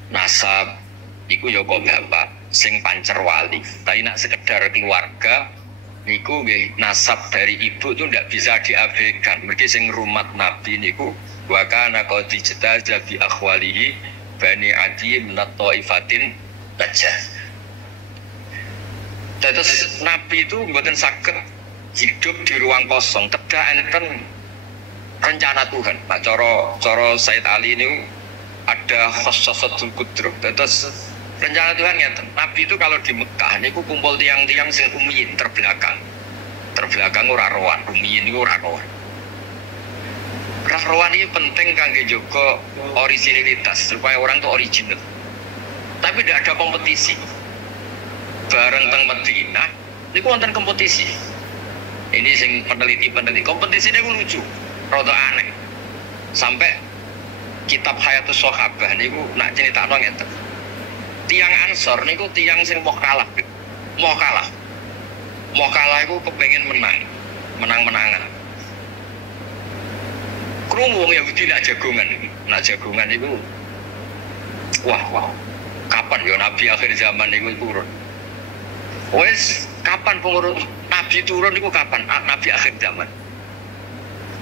nasab iku ya kok bapak sing pancer wali. Tapi nak sekedar keluarga niku nggih nasab dari ibu itu ndak bisa diabaikan. Mergi sing rumat Nabi niku wa kana qad ijtaza bi akhwalihi bani Adi minat taifatin Najjar. Terus Nabi itu mboten saged hidup di ruang kosong, kedah enten rencana Tuhan. Nah, cara Said Ali ini ada khossosatul kudroh. Terus rencana Tuhan ngeten. Nabi itu kalau di Mekah niku kumpul tiang-tiang sing ummiyin terbelakang. Terbelakang ora rowan, ummiyin niku ora rowan. Ora rowan ini penting kangge jaga originalitas supaya orang itu original. Tapi tidak ada kompetisi. Bareng teng Madinah niku wonten kompetisi. Ini sing peneliti kompetisinya lucu, rada aneh. Sampai kitab Hayatus Sahabah niku nak critakno ngeten. Tiang Ansor niku tiang sing mau kalah. Mau kalah iku kepengin menang-menangan. Krungu wong Yahudi nak jagongan iku. Wah. Kapan ya Nabi akhir zaman niku turun? Wes kapan pengurus Nabi turun itu kapan? Nabi akhir zaman.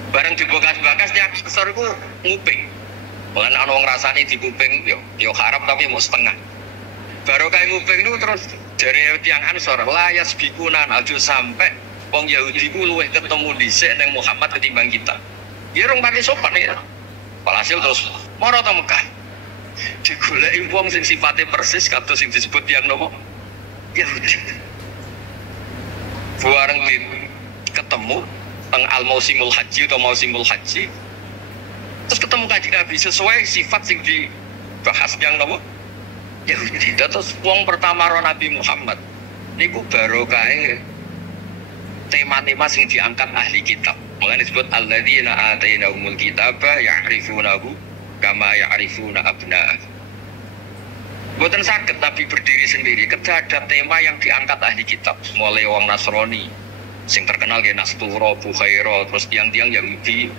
Bareng dibekas-bekas tiap besar itu nguping. Bukan ana wong rasani di kuping yo harap tapi mau setengah. Baru kayak nguping itu terus dari tiang Ansor layas bikunan aja sampai wong Yahudi ku luwih ketemu dhisik ning Muhammad ketimbang kita. Ya rong pati sopan ya. Walhasil terus moro ta Mekah. Digoleki wong sing sifatnya persis kados sing disebut tiang nopo? Yahudi. Bareng ketemu teng al mausimul haji atau mausimul haji. Terus ketemu Kanjeng Nabi sesuai sifat sing dibahas yang nopo Yahudi. Terus wong pertama ro Nabi Muhammad niku barokahe tema-tema sing diangkat ahli kitab. Makanya disebut alladzina atainahumul kitaba ya'rifunahu kama ya'rifuna abna'ahum. Boten saged Nabi berdiri sendiri, ketika ada tema yang diangkat ahli kitab, mulai wong Nasrani sing terkenal ya Nastura, Bukhaira, terus tiang-tiang Yahudi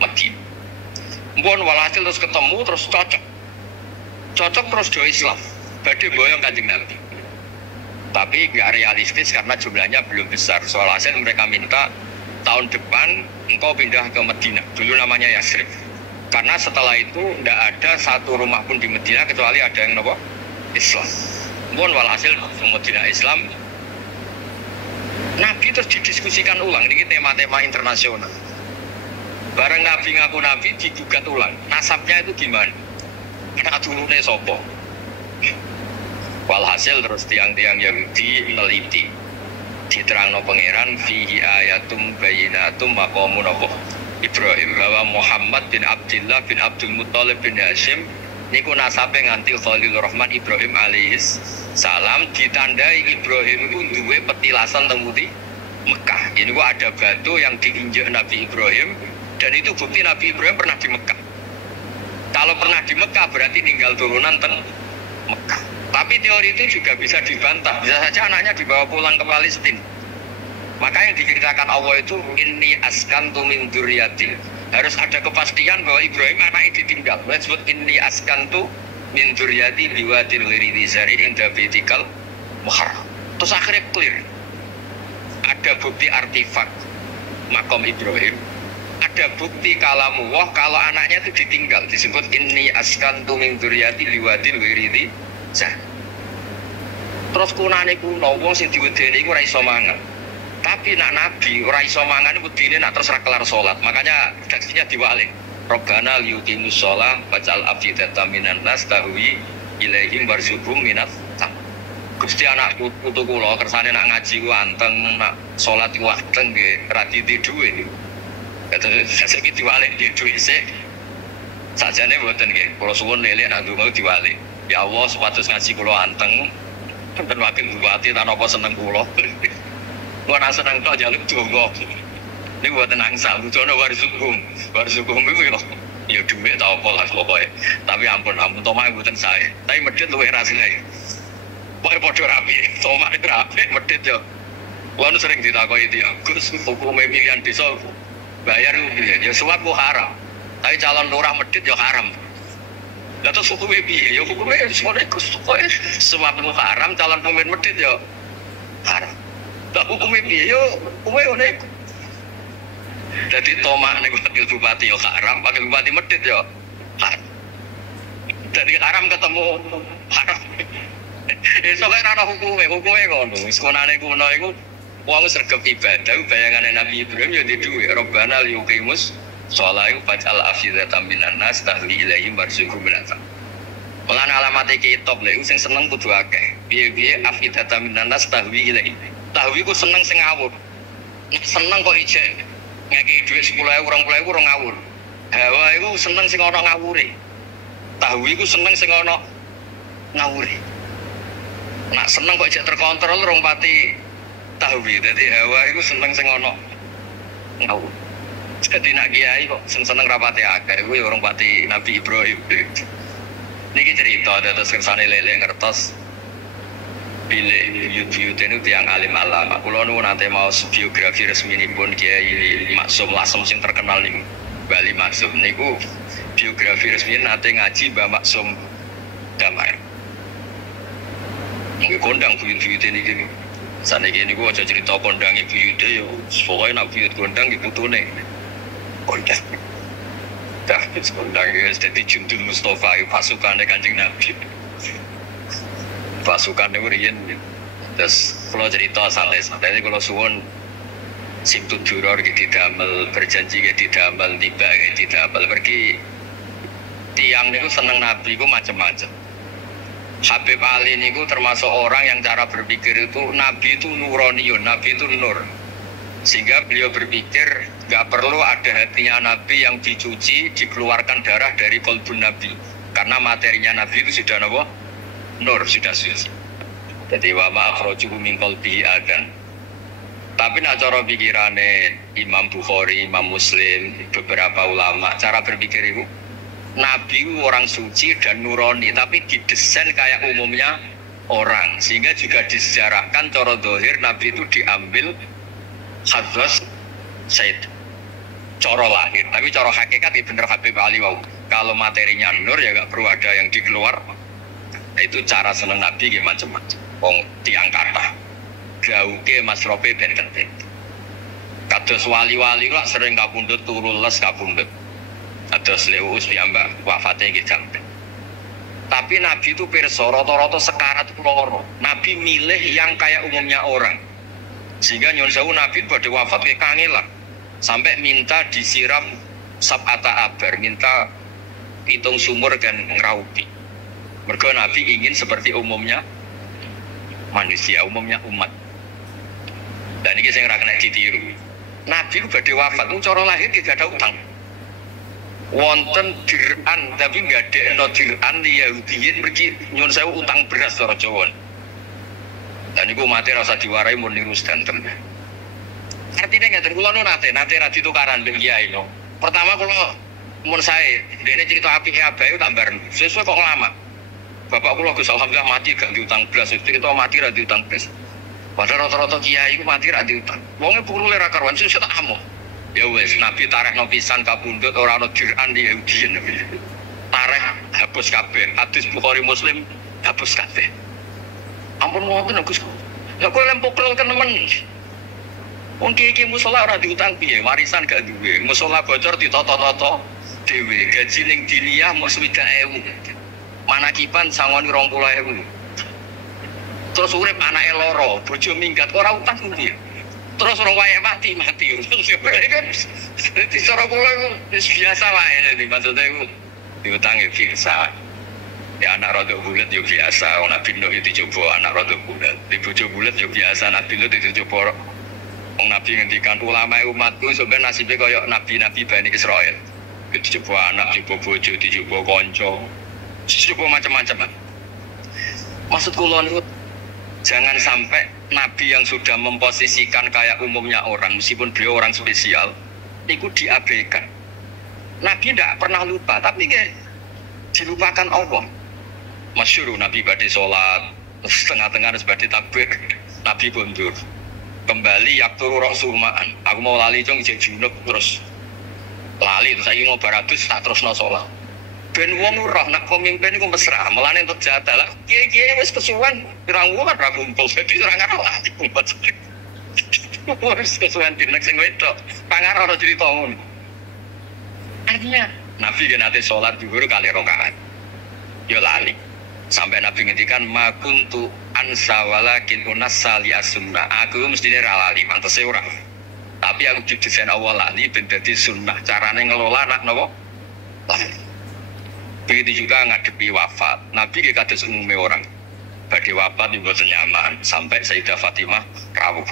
Madinah. Mbon walhasil terus ketemu terus cocok terus do Islam. Badhe boyong Kanjeng Nabi. Tapi nggak realistis karena jumlahnya belum besar. Soal hasil mereka minta tahun depan engkau pindah ke Madinah. Dulu namanya Yasrib. Karena setelah itu tidak ada satu rumah pun di Madinah kecuali ada yang nopo Islam. Mohon walhasil Madinah Islam. Nabi terus didiskusikan ulang. Ini tema-tema internasional. Bareng Nabi ngaku Nabi digugat ulang. Nasabnya itu gimana? Anak turunnya sopo. Walhasil terus tiang-tiang Yahudi meliti. Diterangno pangeran fihi ayatum bayinatum maqamun apa Ibrahim bahwa Muhammad bin Abdullah bin Abdul Muttalib bin Hashim niku nasabe nganti Khalilur Rahman Ibrahim alaihis salam, ditandai Ibrahim itu duwe petilasan temuti Mekah. Ini gua ada batu yang diinjak Nabi Ibrahim dan itu bukti Nabi Ibrahim pernah di Mekah. Kalau pernah di Mekah berarti tinggal turunan teng Mekah. Tapi teori itu juga bisa dibantah. Bisa saja anaknya dibawa pulang ke Palestina. Maka yang diceritakan Allah itu inni askantu min dzurriyyati. Harus ada kepastian bahwa Ibrahim anaknya ditinggal. Disebut inni askantu min dzurriyyati biwadin ghairi dzi zar'in inda baitikal muharram. Terus akhirnya clear. Ada bukti artefak makom Ibrahim. Ada bukti kalamullah kalau anaknya itu ditinggal. Disebut inni askantu min dzurriyyati biwadin ghairi dzi zar'in. Terus kunane kuno wong sing diwedeni iku ora iso mangan. Tapi nak Nabi ora iso mangan wedine nak terus ra kelar salat. Makanya redaksinya diwalik. Robbana liyuqimus shalah waj'al afidatan minan nas tahwi ilaihim warzuqhum minat. Gusti anak putu kula kersane nak ngaji ku anteng, nak salat ku anteng nggih ra diti dhuwit. Kata saiki diwalik di dhuwit sik. Sajane mboten nggih. Kula suwun lelek nak ndonga diwalik. Ya Allah supados ngaji kula anteng. Enten wakil bupati tan apa seneng kula. Gua nak seneng tok jaluk donga. Ini buat tenang sal, tujuannya warisukum itu ya duit tau apa lah pokoknya. Tapi ampun Toma buatan saya. Tapi medit luwih rasanya. Pokoknya podo rapi, Toma itu rapi, medit ya. Gua sering ditakoi dia, Gus hukumnya pilihan desa bayar ya suap gua haram. Tapi calon lurah medit ya haram. Lah terus hukumnya piye? Ya hukumnya semuanya Gus pokoknya suap gua haram, calon pemimpin medit ya haram. Tak hukumnya piye, yo hukumnya unik. Jadi Tomak nih wakil bupati yo haram, wakil bupati medit yo haram. Jadi haram ketemu haram. Soalnya ada hukumnya ngono. Sekolahnya kuno itu uang sergap ibadah, bayangan Nabi Ibrahim yo di duit. Robbana liyuqimus sholaih faj'al afidatan minan nas tahwi ilaihim warzuqhum minat. Lan alamat kitab lho sing seneng kudu akeh. Piye-piye afidatan minan nas tahwi ilaihim. Tahwi ku seneng sing ngawur. Seneng kok ijek. Ngekeki dhuwit 10.000, 20.000 ora ngawur. Hawa iku seneng sing ana ngawure. Tahwi ku seneng sing ana ngawure. Nak seneng kok ijek terkontrol rong pati tahwi. Dadi hawa iku seneng sing ana ngawur. Jadi nak kiai kok seneng rapate akeh iku ya rong pati Nabi Ibrahim. Niki cerita terus kersane lele ngertos pilih buyut-buyut itu tiang alim alama. Kulo nu nate mau biografi resmi pun Kiai Maksum Lasem sing terkenal nih Bali Maksum niku biografi resmi nate ngaji Mbah Maksum Damar. Nggih kondang buyut-buyut niki. Saniki niku aja cerita kondange buyute yo pokoke nak buyut kondang iki putune. Kondang. Dah kondang iki dadi Jundul Mustofa pasukane Kanjeng Nabi. Pasukan itu rian, terus kalau cerita santai-santai ini kalau suwon simtut juror gitu damel berjanji gitu damel tiba gitu damel pergi tiang itu seneng Nabi itu macam-macam. Habib Ali niku termasuk orang yang cara berpikir itu Nabi itu nuroniun, Nabi itu nur. Sehingga beliau berpikir nggak perlu ada hatinya Nabi yang dicuci, dikeluarkan darah dari kolbun Nabi. Karena materinya Nabi itu sudah apa? Nur, sudah suci. Jadi wa ma'akhrajuhu min qalbihi adan. Tapi nak cara pikirane Imam Bukhari, Imam Muslim, beberapa ulama, cara berpikir itu Nabi itu orang suci dan nurani, tapi didesain kayak umumnya orang. Sehingga juga disejarahkan cara zahir Nabi itu diambil hadras Said. Cara lahir, tapi cara hakikat ya bener Habib Ali wau. Kalau materinya nur ya gak perlu ada yang dikeluar. Itu cara seneng Nabi ya macam-macam. Wong tiang kata gauke masrope benten-benten. Kados wali-wali lah sering kapundhut turu les kapundhut. Kados Leus piyambak wafate nggih jam. Tapi Nabi itu pirsa rata-rata sekarat loro. Nabi milih yang kayak umumnya orang. Sehingga nyuwun sewu Nabi pada wafat kayak kangelan. Sampai minta disiram sab'ata abar, minta hitung sumur dan ngeraupi. Mergo Nabi ingin seperti umumnya manusia, umumnya umat. Dan ini saya kena ditiru. Nabi itu badhe wafat, cara lahir tidak ada utang. Wonten dir'an, tapi nggak ada dir'an Yahudiyin pergi nyun sewu utang beras cara Jawa. Dan itu mati rasa diwarai mun niru sedanten. Artinya ngeten kula nate ra ditukaran mbek kiai no. Pertama kula mun saya, dene cerita apike abae tak bareng. Sesuai kok lama. Bapak kula Gus alhamdulillah mati gak diutang belas, itu mati ra diutang belas. Padahal rata-rata kiai iku mati ra diutang. Wonge purule ra karuan sing tak amo. Ya wis Nabi tarekno pisan kapundhut ora ana dir'an di Yahudiyin. Tarek hapus kabeh. Hadis Bukhari Muslim hapus kabeh. Ampun ngoten Gus. Ya kowe lempokol kan temen. Wong iki musala ora diutang piye, warisan gak duwe. Musala bocor ditata-tata dhewe. Gaji ning diniyah mung 20.000. Manakipan sangoni 20.000. Terus urip anake loro, bojo minggat ora utang piye. Terus orang wae mati. Dadi cara kula wis biasa wae dadi maksudnya iku diutang ya biasa. Ya anak rodok bulat ya biasa, Nabi Nuh itu coba anak rodok bulat. Di bojo bulat ya biasa, Nabi Nuh itu coba. Wong Nabi ngendikan ulama umatku sampeyan nasibe kaya nabi-nabi Bani Israil. Dicoba anak, dicoba bojo, dicoba kanca. Dicoba macam-macam. Maksud kula niku jangan sampai nabi yang sudah memposisikan kayak umumnya orang, meskipun beliau orang spesial, itu diabaikan. Nabi tidak pernah lupa, tapi kayak dilupakan Allah. Masyhur Nabi badhe sholat, setengah-tengah harus badhe takbir, Nabi mundur. Kembali yakturu rasumaan. Aku mau lali cung ijek junub terus lali terus saiki mau baratus tak terusno sholat. Ben wong roh nak pemimpin iku mesra, melane entuk jatah lah. Kiye-kiye wis kesuwen, pirang wong kan ra kumpul, dadi ora ngarah kumpul. Wis kesuwen dina sing wedok, pangar ora cerita ngono. Artinya Nabi kan nate salat zuhur kali rakaat. Yo lali. Sampai Nabi ngendikan ma kuntu ansa walakin unassali as-sunnah. Aku mestine ra lali, mantese ora. Tapi aku didesain awal lali ben dadi sunnah. Carane ngelola anak napa? Lali. Begitu juga ngadepi wafat. Nabi dia kados umumnya orang. Badhe wafat dibuat nyaman sampai Sayyidah Fatimah rawuh.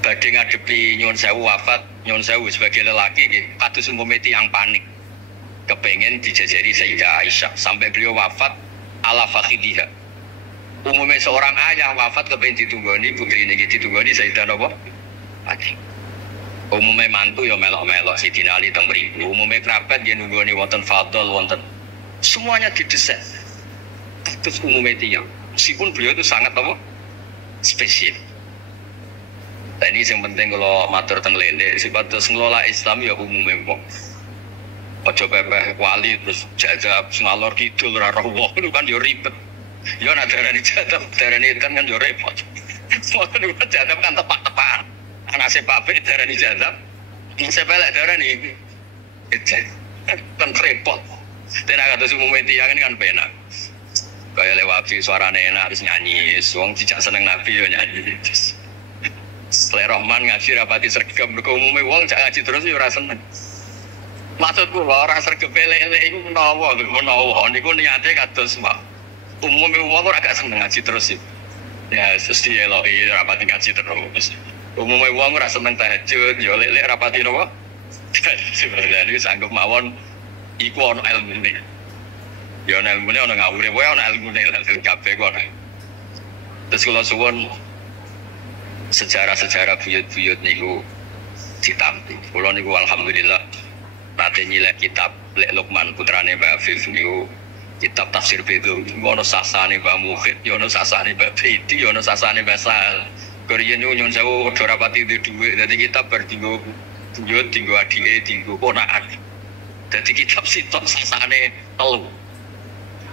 Badhe ngadepi nyuwun sewu wafat, nyuwun sewu sebagai lelaki kados umumnya tiyang panik. Kepengen dijajari Sayyidah Aisyah sampai beliau wafat ala fakhidiha. Umumnya seorang ayah wafat kepengen ditunggoni putri ini ditunggoni Sayyidah napa? Fatimah. Umumnya mantu ya melok-melok Sidina Ali teng mriku. Umumnya kerabat ya nunggoni wonten fadl wonten. Semuanya didesain. Terus umumnya tiyang. Meskipun beliau itu sangat apa? Spesial. Dan ini yang penting kalau matur teng lele sipatos ngelola Islam ya umumnya wong. Ojo pepeh wali terus jajab ngalor kidul ora roh itu kan yo ribet. Yo nak darani jadab darani kan yo repot. Soale jadab kan tepak-tepakan. Anak sepapit darani jadab. Sepelek darani kan repot. Tenan kados umumnya tiyang ini kan penak. Kayak lewat suarane enak harus nyanyi. Wong tidak seneng Nabi yo nyanyi. Selera Rahman ngaji rapati sergap mergo umume wong cak ngaji terus yo ora seneng. Maksudku orang sergep lele iku menawa lho, menawa niku niate kados mak. Umume wong ora gak seneng ngaji terus sih. Ya, mesti eloki rapati ngaji terus. Umume wong ora seneng tahajud, yo lele rapati napa? Sebenarnya ini sanggup mawon iku ana ilmune. Ya ana ilmune ana ngawure wae ana ilmune lan kabeh kok. Terus kula suwun sejarah-sejarah buyut-buyut niku ditampi. Kula niku alhamdulillah nate nyilek kitab Lek Lukman putrane Mbak Afif niku kitab tafsir Bedou. Ono sasane Mbak Mukhid, yo ono sasane Mbak Bedi, yo ono sasane Mbak Sal. Korean niku nyun sewu ora rapati duwe. Dadi kitab bar dinggo buyut, dinggo adike, dinggo ponakan. Dadi kitab sitok sasane telu.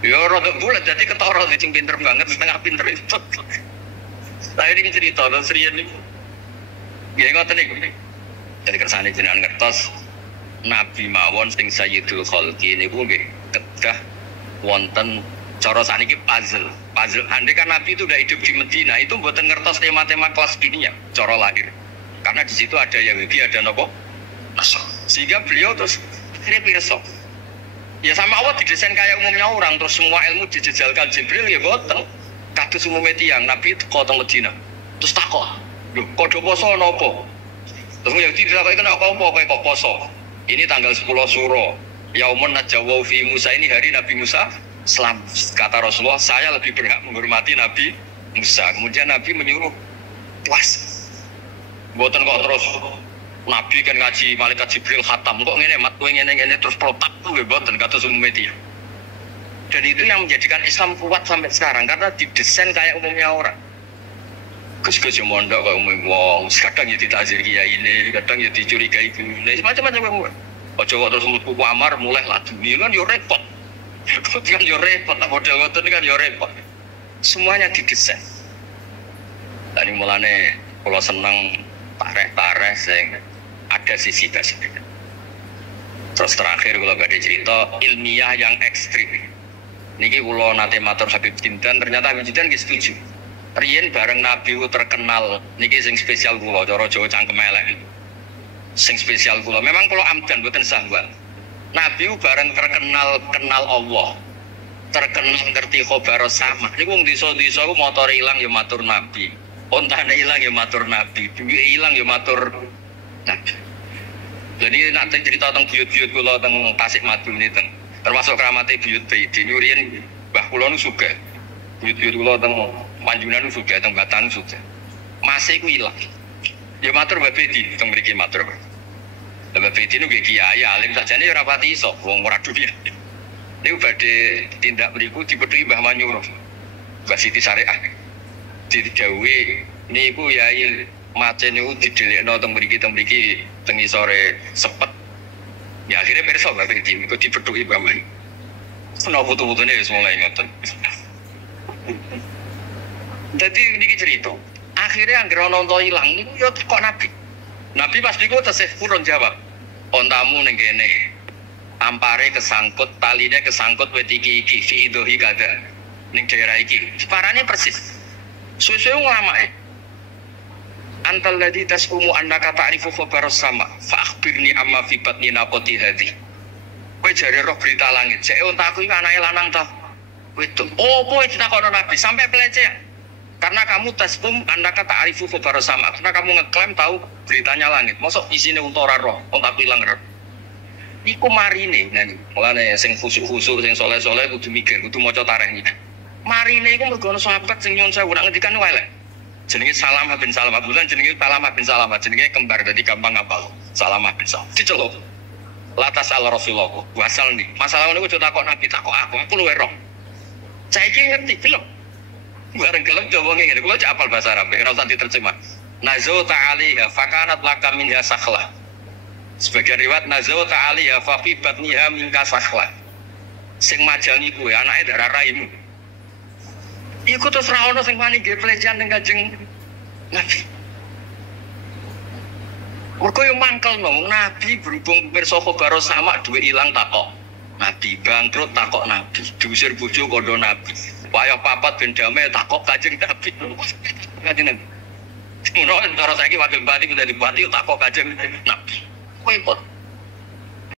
Yo rada bulat dadi ketara sing pinter banget setengah pinter itu. Saya ini cerita terus riyen niku. Nggih ngoten niku. Jadi kersane jenengan ngertos Nabi mawon sing Sayyidul Khalqi niku nggih kedah wonten cara saniki puzzle. Puzzle andai kan Nabi itu udah hidup di Medina itu mboten ngertos tema-tema kelas dunia cara lahir. Karena di situ ada Yahudi, ada nopo? Nasr. Sehingga beliau terus akhirnya pirsa. Ya sama Allah didesain kayak umumnya orang terus semua ilmu dijejalkan Jibril ya boten. Kados umumnya tiyang Nabi itu kota Medina. Terus takok, "Lho, kok do poso napa?" Terus Yahudi dilakukan kenapa kok poso? Ini tanggal 10 Suro. Yaumun najawau fi Musa, ini hari Nabi Musa selamat. Kata Rasulullah, saya lebih berhak menghormati Nabi Musa. Kemudian Nabi menyuruh puas. Mboten kok terus Nabi kan ngaji malaikat Jibril khatam kok ngene mat kowe ngene terus protak kuwi mboten kata umum media. Dan itu yang menjadikan Islam kuat sampai sekarang karena didesain kayak umumnya orang. Gus-gus yang mondok kok umum wong, kadang ya ditazir kiai ini, kadang ya dicurigai gune, macam-macam. Ojo kok terus mlebu kamar mulai ladu ini kan yo repot. Kan yo repot, tak model ngoten kan yo repot. Semuanya didesain. Dan ini mulane kula seneng tareh-tareh sing ada sisi positif. Terus terakhir kula badhe cerita ilmiah yang ekstrim. Niki kula nate matur Habib Jindan, ternyata Habib Jindan nggih setuju. Riyen bareng Nabi terkenal niki sing spesial kula cara Jawa cangkem elek. Sing spesial kula memang kula amdan mboten sahwa. Nabi bareng terkenal kenal Allah. Terkenal ngerti khobar sama. Niku wong desa-desa ku motor ilang ya matur Nabi. Ontane ilang ya matur Nabi. Duwe ilang ya matur Nabi. Jadi nanti cerita tentang buyut-buyut kula teng Tasik Madu niku termasuk kramate buyut Baiti nyurien Mbah kula nu sugih. Buyut-buyut kula teng Manjunan sugih teng Batan sugih. Masih ku ilang. Ya matur Mbah Baiti teng mriki matur. Mbah Baiti nu nggih kiai alim sajane ora pati iso wong ora dunia. Niku badhe tindak mriku dipethuki Mbah Manyuruh. Mbah Siti Syariah. Didhawuhi niku yai macen niku didelikno teng mriki teng isore sepet. Ya akhirnya pirsa Mbah Baiti niku dipethuki Mbah Manyuruh. Ana foto-fotone wis mulai ngoten. Jadi ini cerita. Akhirnya anggere ana unta ilang niku ya kok Nabi. Nabi pas niku tesih purun jawab. Ontamu ning kene. Ampare kesangkut, taline kesangkut wit iki fi idhi kada. Ning daerah iki. Parane persis. Susu ngamake. Antal ladzi tasumu annaka ta'rifu khabar sama. Fa akhbirni amma fi batni naqati hadhi. Kowe jare roh berita langit. Jek ontaku iki anake lanang ta. Wedok. Opo ditakono Nabi sampai pelecehan. Karena kamu tasbum anda kata arifu khobar sama. Karena kamu ngeklaim tahu beritanya langit. Mosok isine unta ora roh, unta ilang roh. Iku marine nang mulane sing khusuk-khusuk sing saleh-saleh kudu mikir, kudu maca tareh iki. Marine iku mergo ana sahabat sing nyuwun sewu nak ngendikan wae lek. Jenenge Salamah bin Salamah. Bulan jenenge Salamah bin Salamah. Jenenge kembar dadi gampang ngapal. Salamah bin Salamah. Diceluk. Latas al Rasulullah. Wasal nih. Masalah niku aja takok Nabi, takok aku luwe roh. Saiki ngerti belum? Bareng gelem coba ngene, kula cak apal bahasa Arab, ora usah diterjemah. Nazau ta'aliha fakanat laka minha sakhla. Sebagian riwayat nazau ta'aliha fa fi batniha minka sakhla. Sing majangi kuwe anake darah raimu. Iku terus ra ono sing wani nggih pelecehan ning Kanjeng Nabi. Mergo yo mangkel no, Nabi berhubung pirsa khobar sama duwe ilang takok. Nabi bangkrut takok Nabi, diusir bojo kondo Nabi. Wayah papat ben damai takok Kanjeng Nabi. Kanjeng Nabi. Ngono cara saiki wakil bupati kudu dibupati takok Kanjeng Nabi. Kowe